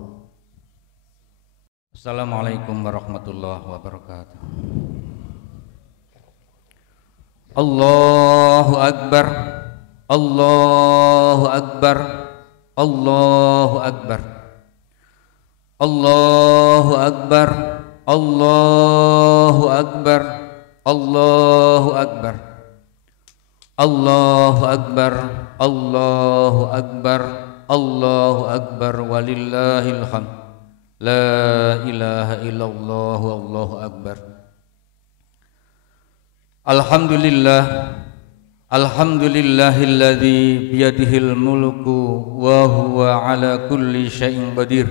Assalamualaikum warahmatullahi wabarakatuh. Allahu Akbar. Allahu Akbar. Allahu Akbar. Allahu Akbar. Allahu Akbar. Allahu Akbar. Allahu Akbar, Allahu Akbar, Allahu Akbar, walillahil hamd. La ilaha illallah, Allahu Akbar. Alhamdulillah, alhamdulillahilladzi biyadihil mulku wa huwa ala kulli syai'in qadir.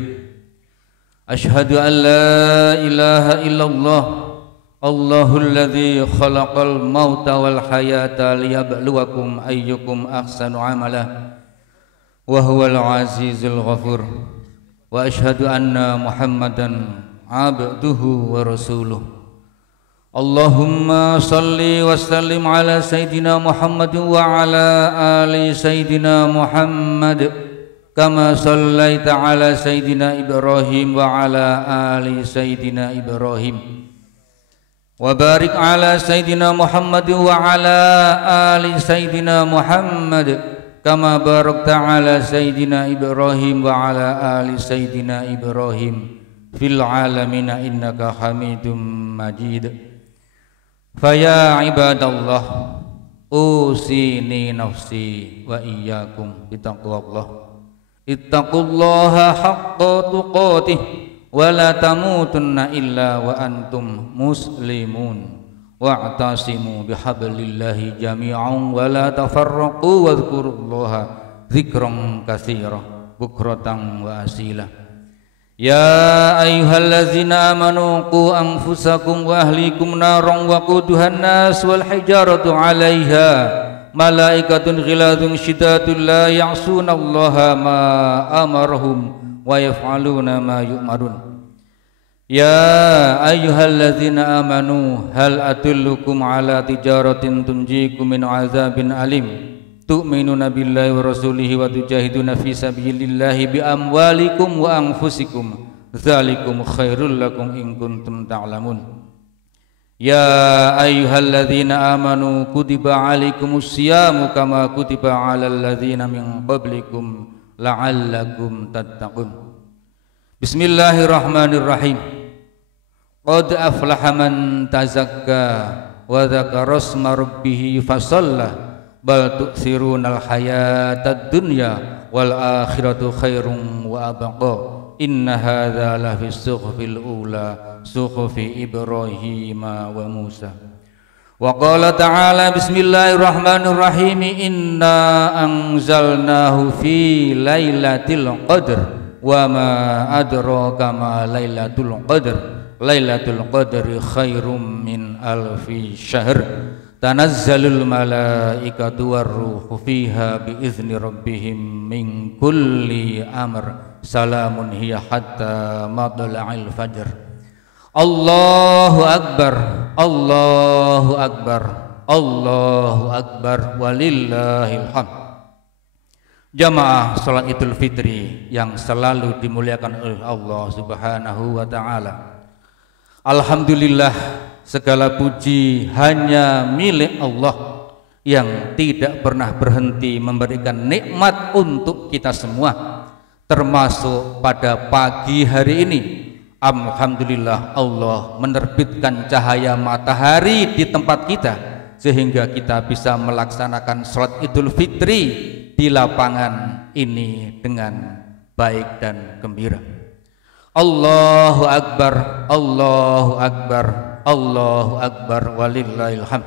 Ashhadu an la ilaha illallah Allahul ladzi khalaqal mauta wal hayata liyabluwakum ayyukum ahsanu amala wa huwal azizul ghafur wa ashhadu anna Muhammadan abduhu wa rasuluh. Allahumma salli wa sallim ala sayyidina Muhammad wa ala ali sayyidina Muhammad kama sallaita ala sayyidina Ibrahim wa ala ali sayyidina Ibrahim wa barik ala sayyidina Muhammad wa ala ali sayyidina Muhammad kama barakta ala sayyidina Ibrahim wa ala ali sayyidina Ibrahim fil alamin innaka Hamidum Majid. Faya ibadallah usini nafsi wa iyyakum bitaqwallah. Ittaqullaha haqqa tuqatih wa la tamutunna illa wa antum muslimun wa'tasimu bihablillahi jami'an wa la tafarraqu wadhkurullaha dzikran katsira bukratan wa asila. Ya ayyuhallazina amanu qu anfusakum wa ahlikum naran wa quduhan nas wal hijaratu 'alaiha malaikatun ghiladun syidadun la ya'sunallaha ma amarahum wa yaf'aluna ma yu'marun. Ya ayyuhalladzina amanu hal adullukum ala tijaratin tunjikum min azabin alim tu'minuna billahi wa rasulihi wa tujahiduna fi sabilillahi bi amwalikum wa anfusikum dzalikum khairul lakum in kuntum ta'lamun. Ya ayyuhalladzina amanu kutiba alaikumus siyamu kama kutiba alal ladzina min qablikum la'allakum tattaqun. Bismillahirrahmanirrahim. Qad aflaha man tazakka wa dzakara isma rabbih fasalla bal tu'thirunal hayatad dunya wal akhiratu khairum wa abqa. Inna hadza la fi suhufil ula suhufi Ibrahim wa Musa. Wa qala ta'ala bismillahirrahmanirrahim inna anzalnahu fi lailatul qadr wa ma adraka ma lailatul qadr lailatul qadri khairum min alfi syahr tanazzalul malaikatu warruhu fiha biizni rabbihim min kulli amr salamun hiya hatta matla'il fajr. Allahu akbar, Allahu akbar, Allahu akbar, walillahil hamd. Jamaah salat Idul Fitri yang selalu dimuliakan oleh Allah Subhanahu wa taala. Alhamdulillah, segala puji hanya milik Allah yang tidak pernah berhenti memberikan nikmat untuk kita semua, termasuk pada pagi hari ini. Alhamdulillah, Allah menerbitkan cahaya matahari di tempat kita sehingga kita bisa melaksanakan sholat Idul Fitri di lapangan ini dengan baik dan gembira. Allahu akbar, Allahu akbar, Allahu akbar, walillahil hamd.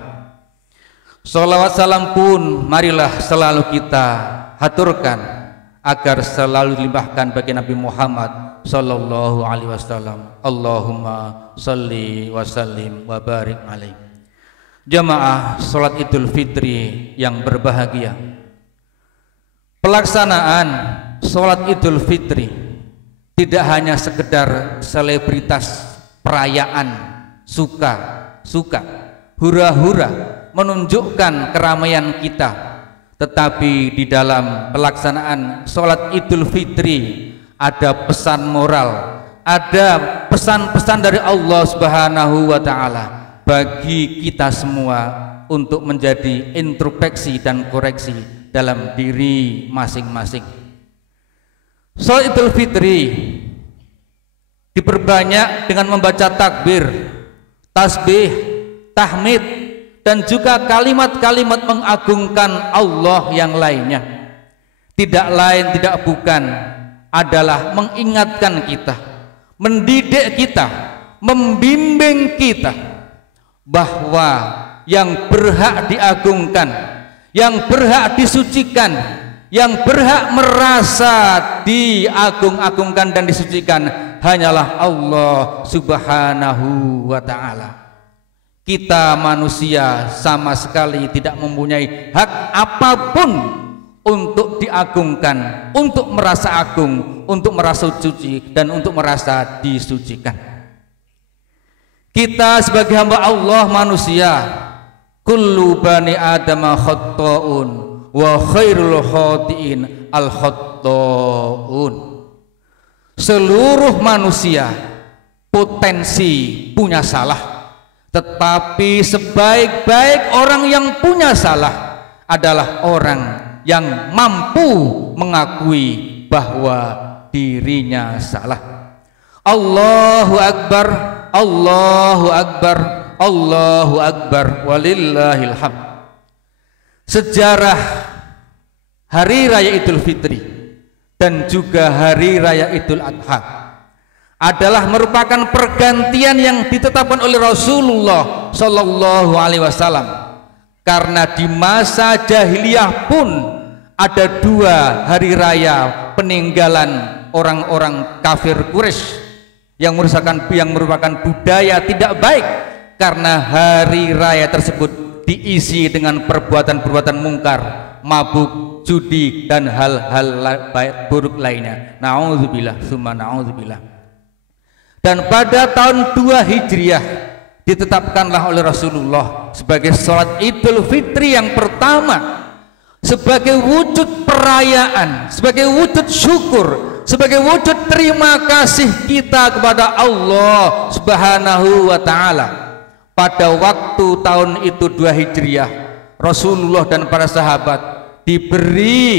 Sholawat salam pun marilah selalu kita haturkan agar selalu dilimpahkan bagi Nabi Muhammad sallallahu alaihi wasallam. Allahumma salli wa sallim wa barik alaihi. Jamaah salat Idul Fitri yang berbahagia, pelaksanaan salat Idul Fitri tidak hanya sekedar selebritas perayaan suka hura-hura menunjukkan keramaian kita, tetapi di dalam pelaksanaan sholat Idul Fitri ada pesan moral, ada pesan-pesan dari Allah Subhanahu wa taala bagi kita semua untuk menjadi introspeksi dan koreksi dalam diri masing-masing. Sholat Idul Fitri diperbanyak dengan membaca takbir, tasbih, tahmid, dan juga kalimat-kalimat mengagungkan Allah yang lainnya. Tidak lain tidak bukan adalah mengingatkan kita, mendidik kita, membimbing kita bahwa yang berhak diagungkan, yang berhak disucikan, yang berhak merasa diagung-agungkan dan disucikan hanyalah Allah Subhanahu wa ta'ala. Kita manusia sama sekali tidak mempunyai hak apapun untuk diagungkan, untuk merasa agung, untuk merasa suci, dan untuk merasa disucikan. Kita sebagai hamba Allah manusia, kullu bani adama khatta'un wa khairul khati'in al khatta'un. Seluruh manusia potensi punya salah, tetapi sebaik-baik orang yang punya salah adalah orang yang mampu mengakui bahwa dirinya salah. Allahu akbar, Allahu akbar, Allahu akbar, walillahil hamd. Sejarah Hari Raya Idul Fitri dan juga Hari Raya Idul Adha adalah merupakan pergantian yang ditetapkan oleh Rasulullah Shallallahu Alaihi Wasallam. Karena di masa jahiliyah pun ada dua hari raya peninggalan orang-orang kafir Quraisy yang merupakan budaya tidak baik, karena hari raya tersebut diisi dengan perbuatan-perbuatan mungkar, mabuk, judi, dan hal-hal buruk lainnya. Na'udzubillah, summa na'udzubillah. Dan pada tahun 2 Hijriah ditetapkanlah oleh Rasulullah sebagai sholat Idul Fitri yang pertama, sebagai wujud perayaan, sebagai wujud syukur, sebagai wujud terima kasih kita kepada Allah Subhanahu wa ta'ala. Pada waktu tahun itu 2 Hijriah, Rasulullah dan para sahabat diberi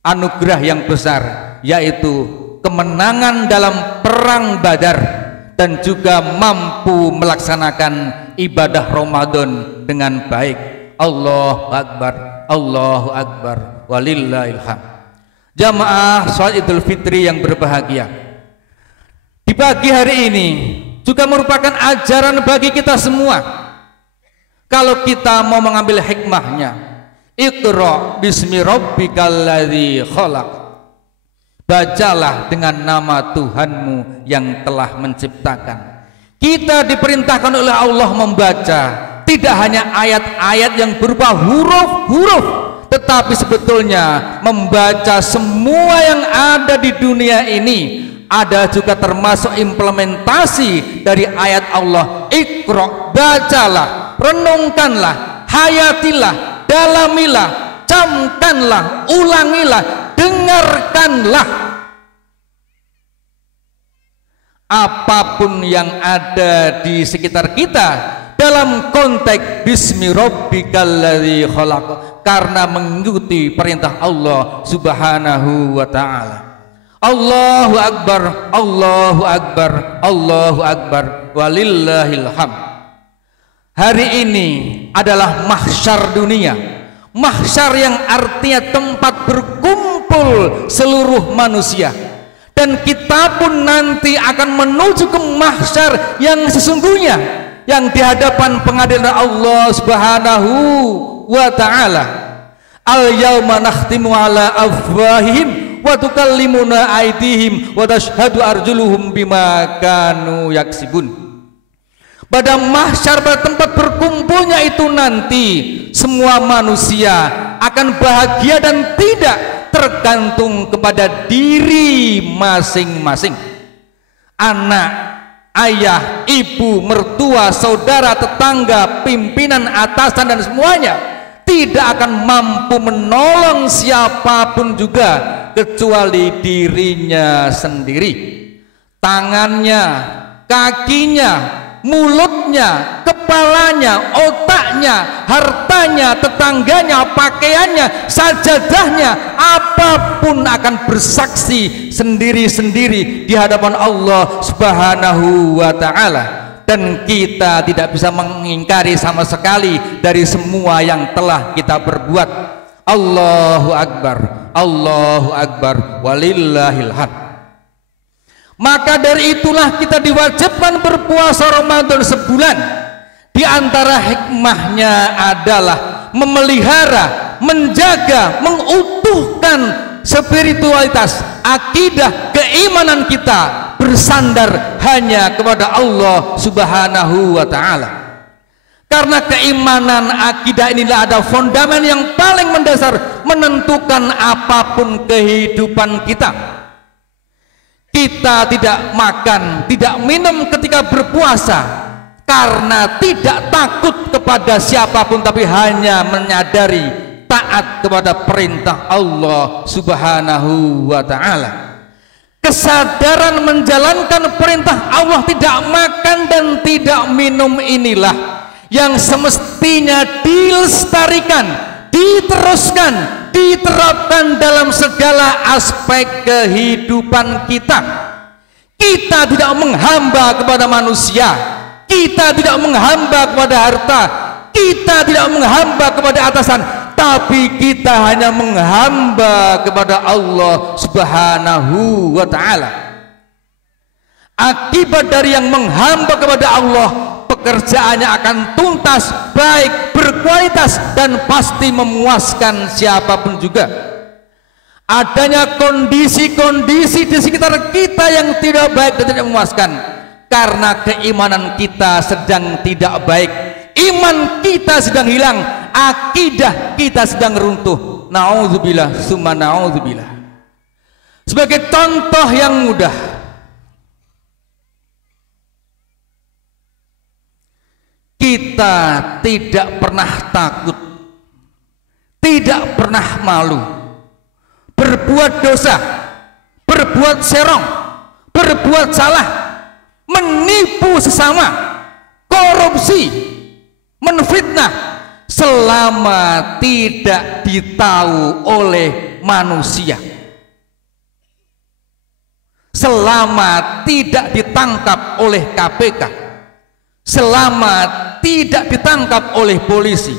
anugerah yang besar, yaitu kemenangan dalam perang Badar dan juga mampu melaksanakan ibadah Ramadan dengan baik. Allahu Akbar, Allahu Akbar, walillahil hamd. Jamaah salat Idul Fitri yang berbahagia, di pagi hari ini juga merupakan ajaran bagi kita semua. Kalau kita mau mengambil hikmahnya, Iqra bismi rabbikal ladzi khalaq, bacalah dengan nama Tuhanmu yang telah menciptakan. Kita diperintahkan oleh Allah membaca tidak hanya ayat-ayat yang berupa huruf-huruf, tetapi sebetulnya membaca semua yang ada di dunia ini. Ada juga termasuk implementasi dari ayat Allah. Iqra, bacalah, renungkanlah, hayatilah, dalamilah, camkanlah, ulangilah, dengarkanlah. Apapun yang ada di sekitar kita dalam konteks bismi rabbikal ladzi khalaq, karena mengikuti perintah Allah Subhanahu wa taala. Allahu Akbar, Allahu Akbar, Allahu Akbar, walillahil hamd. Hari ini adalah mahsyar dunia, mahsyar yang artinya tempat berkumpul seluruh manusia, dan kita pun nanti akan menuju ke mahsyar yang sesungguhnya, yang di hadapan pengadilan Allah Subhanahu wa taala. Al yauma nakhtimu ala afwahihim wa tukallimuna aydihim wa tashhadu arjuluhum bima kanu yaksibun. Pada mahsyar, pada tempat berkumpulnya itu nanti, semua manusia akan bahagia dan tidak tergantung kepada diri masing-masing. Anak, ayah, ibu, mertua, saudara, tetangga, pimpinan, atasan dan semuanya tidak akan mampu menolong siapapun juga kecuali dirinya sendiri. Tangannya, kakinya, mulutnya, kepalanya, otaknya, hartanya, tetangganya, pakaiannya, sajadahnya, apapun akan bersaksi sendiri-sendiri di hadapan Allah Subhanahu wa taala. Dan kita tidak bisa mengingkari sama sekali dari semua yang telah kita berbuat. Allahu Akbar, Allahu Akbar, walillahil hamd. Maka dari itulah kita diwajibkan berpuasa Ramadan sebulan. Di antara hikmahnya adalah memelihara, menjaga, mengutuhkan spiritualitas, akidah, keimanan kita bersandar hanya kepada Allah Subhanahu wa taala. Karena keimanan, akidah inilah ada fondamen yang paling mendasar menentukan apapun kehidupan kita. Kita tidak makan, tidak minum ketika berpuasa karena tidak takut kepada siapapun, tapi hanya menyadari taat kepada perintah Allah Subhanahu wa taala. Kesadaran menjalankan perintah Allah, tidak makan dan tidak minum, inilah yang semestinya dilestarikan, diteruskan, diterapkan dalam segala aspek kehidupan kita. Kita tidak menghamba kepada manusia, kita tidak menghamba kepada harta, kita tidak menghamba kepada atasan, tapi kita hanya menghamba kepada Allah Subhanahu wa taala. Akibat dari yang menghamba kepada Allah, pekerjaannya akan tuntas, baik, berkualitas, dan pasti memuaskan siapapun juga. Adanya kondisi-kondisi di sekitar kita yang tidak baik dan tidak memuaskan karena keimanan kita sedang tidak baik, iman kita sedang hilang, akidah kita sedang runtuh. Na'udzubillah, summa na'udzubillah. Sebagai contoh yang mudah, kita tidak pernah takut, tidak pernah malu berbuat dosa, berbuat serong, berbuat salah, menipu sesama, korupsi, menfitnah, selama tidak ditahu oleh manusia. selama tidak ditangkap oleh KPK, selama tidak ditangkap oleh polisi.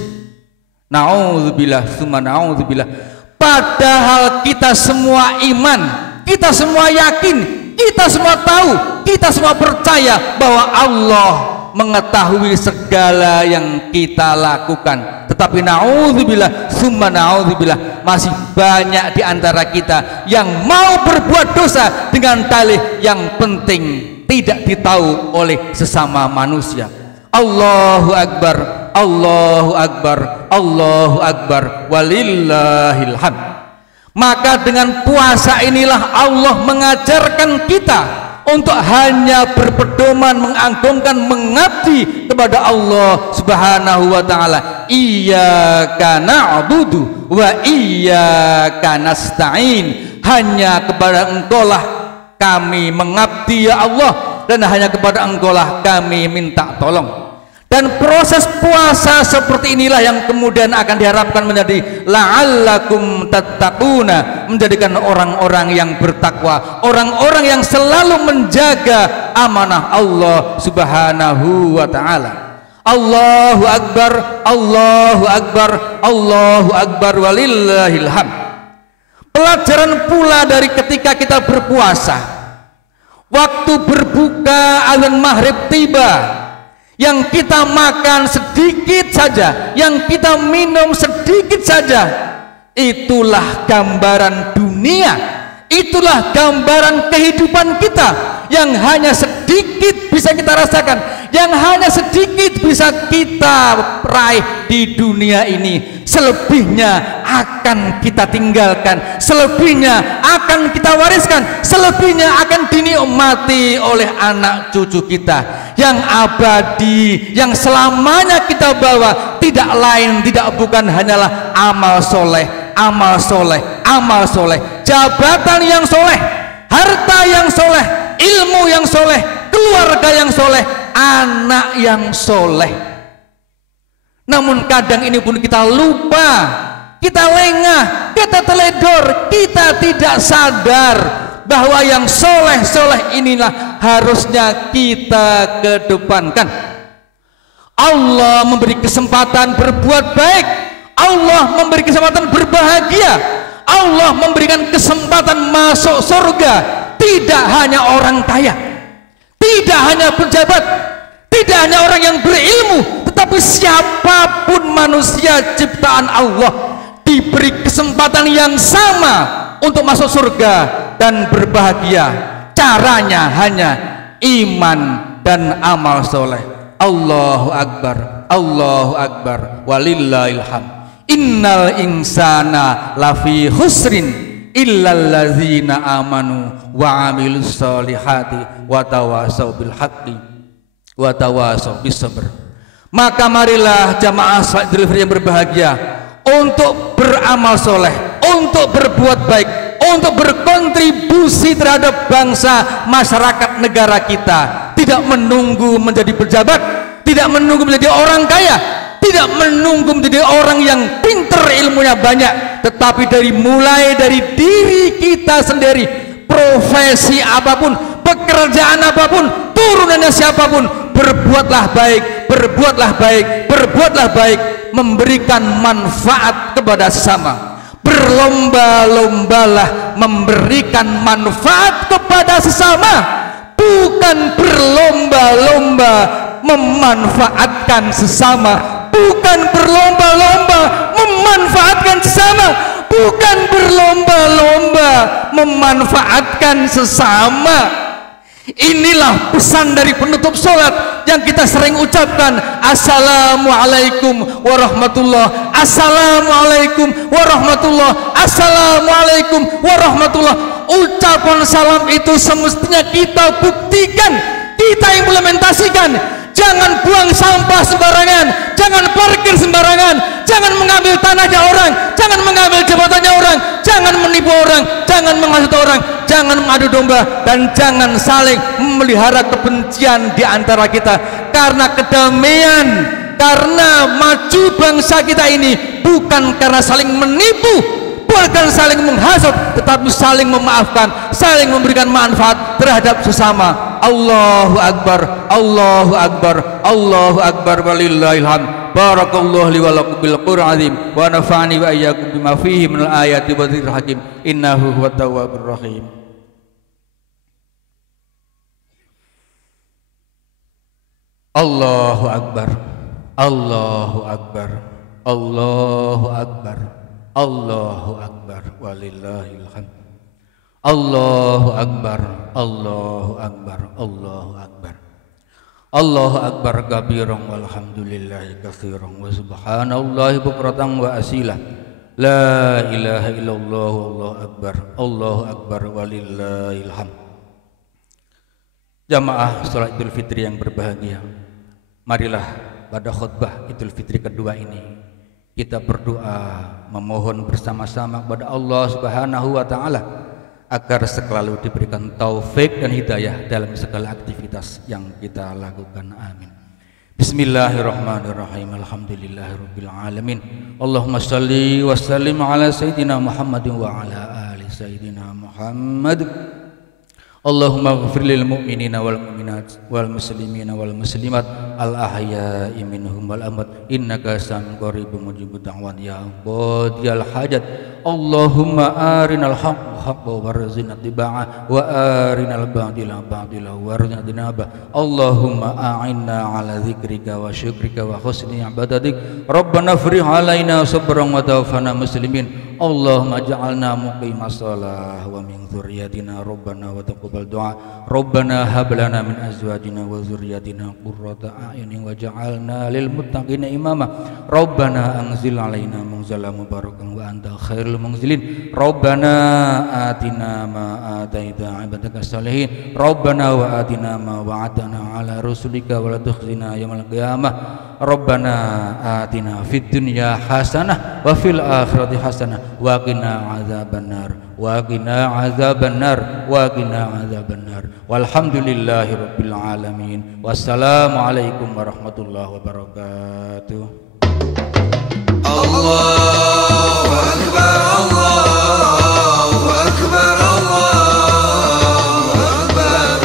Na'udzubillah summa na'udzubillah. Padahal kita semua iman, kita semua yakin, kita semua tahu, kita semua percaya bahwa Allah mengetahui segala yang kita lakukan. Tetapi na'udzubillah summa na'udzubillah, masih banyak di antara kita yang mau berbuat dosa dengan dalih yang penting tidak ditahu oleh sesama manusia. Allahu Akbar, Allahu Akbar, Allahu Akbar, walillahil hamd. Maka dengan puasa inilah Allah mengajarkan kita untuk hanya berpedoman, mengagungkan, mengabdi kepada Allah Subhanahu wa taala. Iyyaka na'budu wa iyyaka nasta'in. Hanya kepada Engkaulah kami mengabdi ya Allah, dan hanya kepada Engkaulah kami minta tolong. Dan proses puasa seperti inilah yang kemudian akan diharapkan menjadi la'allakum tattaquna, menjadikan orang-orang yang bertakwa, orang-orang yang selalu menjaga amanah Allah Subhanahu wa taala. Allahu Akbar, Allahu Akbar, Allahu Akbar, walillahil hamd. Pelajaran pula dari ketika kita berpuasa, waktu berbuka azan maghrib tiba, yang kita makan sedikit saja, yang kita minum sedikit saja, itulah gambaran dunia, itulah gambaran kehidupan kita yang hanya sedikit bisa kita rasakan, yang hanya sedikit bisa kita raih di dunia ini. Selebihnya akan kita tinggalkan, selebihnya akan kita wariskan, selebihnya akan dinikmati oleh anak cucu kita. Yang abadi, yang selamanya kita bawa tidak lain tidak bukan hanyalah amal soleh, amal soleh, amal soleh, jabatan yang soleh, harta yang soleh, ilmu yang soleh, keluarga yang soleh, anak yang soleh. Namun kadang ini pun kita lupa, kita lengah, kita teledor, kita tidak sadar bahwa yang soleh-soleh inilah harusnya kita kedepankan. Allah memberi kesempatan berbuat baik, Allah memberi kesempatan berbahagia, Allah memberikan kesempatan masuk surga. Tidak hanya orang kaya, tidak hanya pejabat, tidak hanya orang yang berilmu, tetapi siapapun manusia ciptaan Allah diberi kesempatan yang sama untuk masuk surga dan berbahagia. Caranya hanya iman dan amal soleh. Allahu Akbar, Allahu Akbar, walillahil hamd. Innal insana lafi husrin illal ladzina amanu wa amilus solihati wa tawasau bil haqqi wa tawasau bis sabr. Maka marilah jamaah salat Idul Fitri yang berbahagia untuk beramal soleh, untuk berbuat baik, untuk berkontribusi terhadap bangsa, masyarakat, negara kita. Tidak menunggu menjadi pejabat, tidak menunggu menjadi orang kaya, tidak menunggu menjadi orang yang pinter ilmunya banyak, tetapi mulai dari diri kita sendiri, profesi apapun, pekerjaan apapun, turunannya siapapun, berbuatlah baik, berbuatlah baik, berbuatlah baik, memberikan manfaat kepada sesama. Berlomba-lombalah memberikan manfaat kepada sesama, bukan berlomba-lomba memanfaatkan sesama, bukan berlomba-lomba memanfaatkan sesama, bukan berlomba-lomba memanfaatkan sesama. Inilah pesan dari penutup sholat yang kita sering ucapkan. Assalamualaikum warahmatullah, assalamualaikum warahmatullah, assalamualaikum warahmatullah. Ucapan salam itu semestinya kita buktikan, kita implementasikan. Jangan buang sampah sembarangan, jangan parkir sembarangan, jangan mengambil tanahnya orang, jangan mengambil jabatannya orang, jangan menipu orang, jangan menghasut orang, jangan mengadu domba, dan jangan saling memelihara kebencian di antara kita. Karena kedamaian, karena maju bangsa kita ini bukan karena saling menipu, bukan saling menghasut, tetapi saling memaafkan, saling memberikan manfaat terhadap sesama. Allahu Akbar, Allahu Akbar, Allahu Akbar, walillahil hamd. Barakallahu li wa lakum bil Qur'an azim wa nafa'ani wa iyyakum bima fihi minal ayati wa dzikril hakim innahu huwat tawwabur rahim. Allahu Akbar, Allahu Akbar, Allahu Akbar, Allahu Akbar, walillahil hamd. Allahu Akbar, Allahu Akbar, Allahu Akbar. Allahu Akbar kabiran walhamdulillahi katsiran wa subhanallahi bukratan wa asila. La ilaha illallah, Allahu Akbar, Allahu Akbar, walillahil hamd. Jamaah salat Idul Fitri yang berbahagia, marilah pada khutbah Idul Fitri kedua ini kita berdoa memohon bersama-sama kepada Allah Subhanahu wa taala agar selalu diberikan taufik dan hidayah dalam segala aktivitas yang kita lakukan. Amin. Bismillahirrahmanirrahim. Alhamdulillahirabbil alamin. Allahumma shalli wa sallim ala sayyidina Muhammadin wa ala ali sayyidina Muhammad. Allahumma ighfir lil mu'minina wal mu'minat wal muslimina wal muslimat al ahya'i minhum wal amwat innaka sami'un qaribun mujibud da'wat ya qadiyal hajat. Allahumma arinal haqqa haqqan warzuqna ittiba'ah wa arinal batila batilan warzuqna ijtinabah. Allahumma a'inna ala dzikrika wa syukrika wa husni ibadatik. Rabbana afrigh alaina sabran wa tawaffana muslimin. Allahumma ja'alna muqimas shalah wa min dzurriyyatina rabbana wa taqabbal du'a. Rabbana hab lana min azwajina wa dzurriyyatina qurrata a'yunin waj'alna lil muttaqina imama. Rabbana anzil alaina munzalan mubarakan wa anta khairul munzilin. Rabbana atina ma ataita ibadaka salihin. Rabbana wa atina ma wa'adtana ala rusulika wa la tukhzina yaumil qiyamah. Rabbana atina fid dunya hasanah wa fil akhirati hasanah wa qina adzabannar wa qina adzabannar wa qina adzabannar. Walhamdulillahi rabbil alamin. Wassalamu alaikum warahmatullahi wabarakatuh. Allahu akbar, Allahu akbar, Allahu akbar.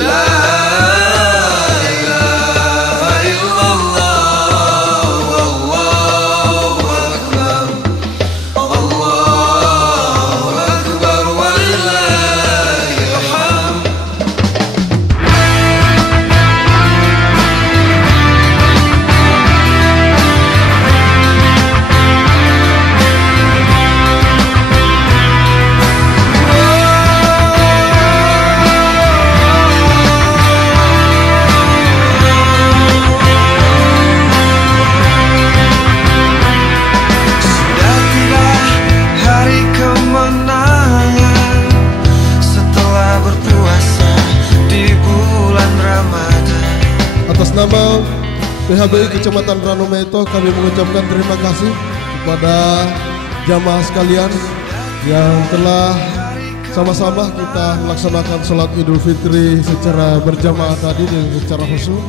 La nama PHBI Kecamatan Ranometo kami mengucapkan terima kasih kepada jamaah sekalian yang telah sama-sama kita melaksanakan sholat Idul Fitri secara berjamaah tadi dan secara khusyuk.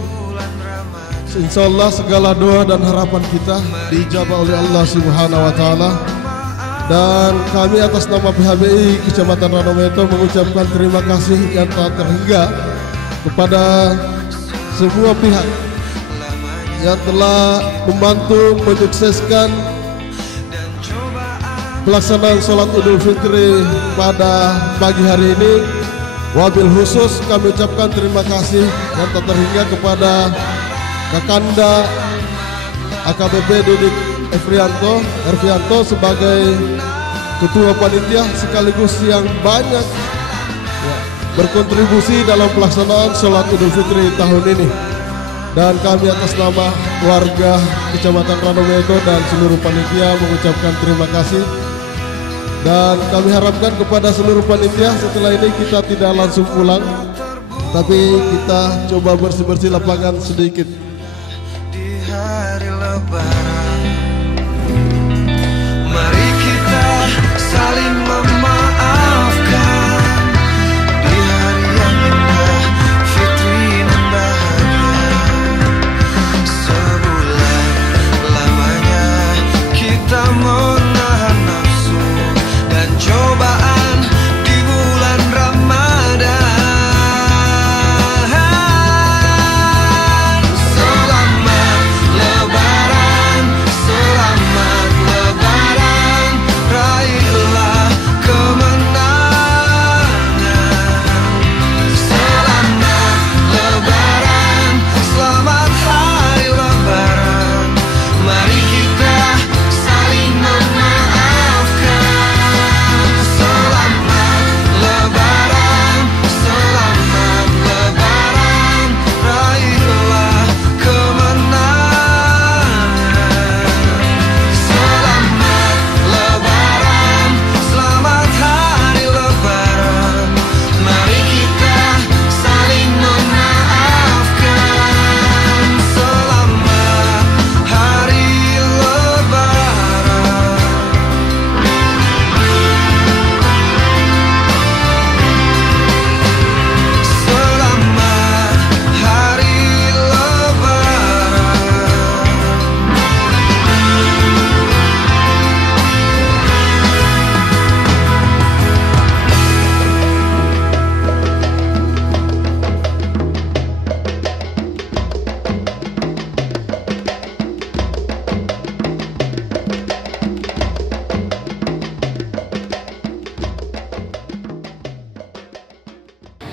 Insya Allah segala doa dan harapan kita diijabah oleh Allah Subhanahu wa Ta'ala. Dan kami atas nama PHBI Kecamatan Ranometo mengucapkan terima kasih yang tak terhingga kepada semua pihak yang telah membantu menyukseskan pelaksanaan sholat Idul Fitri pada pagi hari ini. Wabil khusus kami ucapkan terima kasih yang tak terhingga kepada Kakanda AKBP Didik Ervianto sebagai Ketua Panitia sekaligus yang banyak berkontribusi dalam pelaksanaan sholat Idul Fitri tahun ini. Dan kami atas nama warga Kecamatan Ranometo dan seluruh panitia mengucapkan terima kasih. Dan kami harapkan kepada seluruh panitia setelah ini kita tidak langsung pulang, tapi kita coba bersih-bersih lapangan sedikit. Di hari Lebaran, mari kita saling memaafkan. Di hari yang indah, fitri dan bahagia. Sebulan lamanya kita menahan nafsu.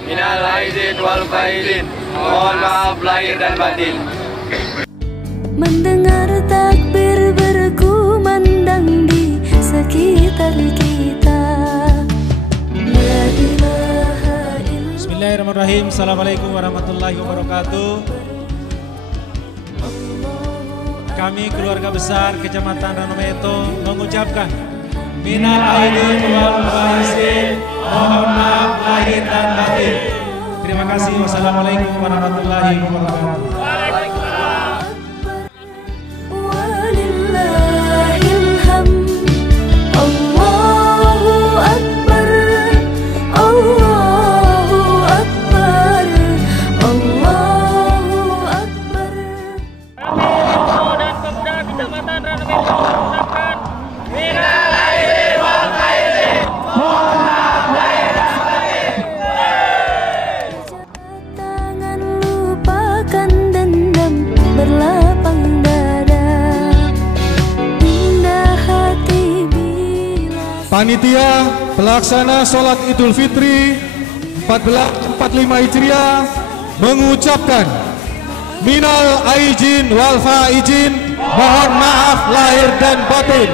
minal aidin wal faizin. Mohon maaf lahir dan batin. Mendengar takbir berkumandang di sekitar kita. La ilaha illallah. Bismillahirrahmanirrahim. Assalamualaikum warahmatullahi wabarakatuh. Kami keluarga besar Kecamatan Ranometo mengucapkan minal aidin wal faizin, mohon maaf lahir dan batin. Terima kasih. Wassalamualaikum warahmatullahi wabarakatuh. Walillahil hamd. Allahu akbar. Allahu akbar. Allahu akbar. Dan pemuda Kecamatan Ranometo mengucapkan minal aidin wal faizin. Mohon maaf lahir dan batin. Tangan lupakan dendam, berlapang dada. Indah hati bila Panitia pelaksana sholat Idul Fitri 1445 Hijriah mengucapkan minal aidin wal faizin, mohon maaf lahir dan batin.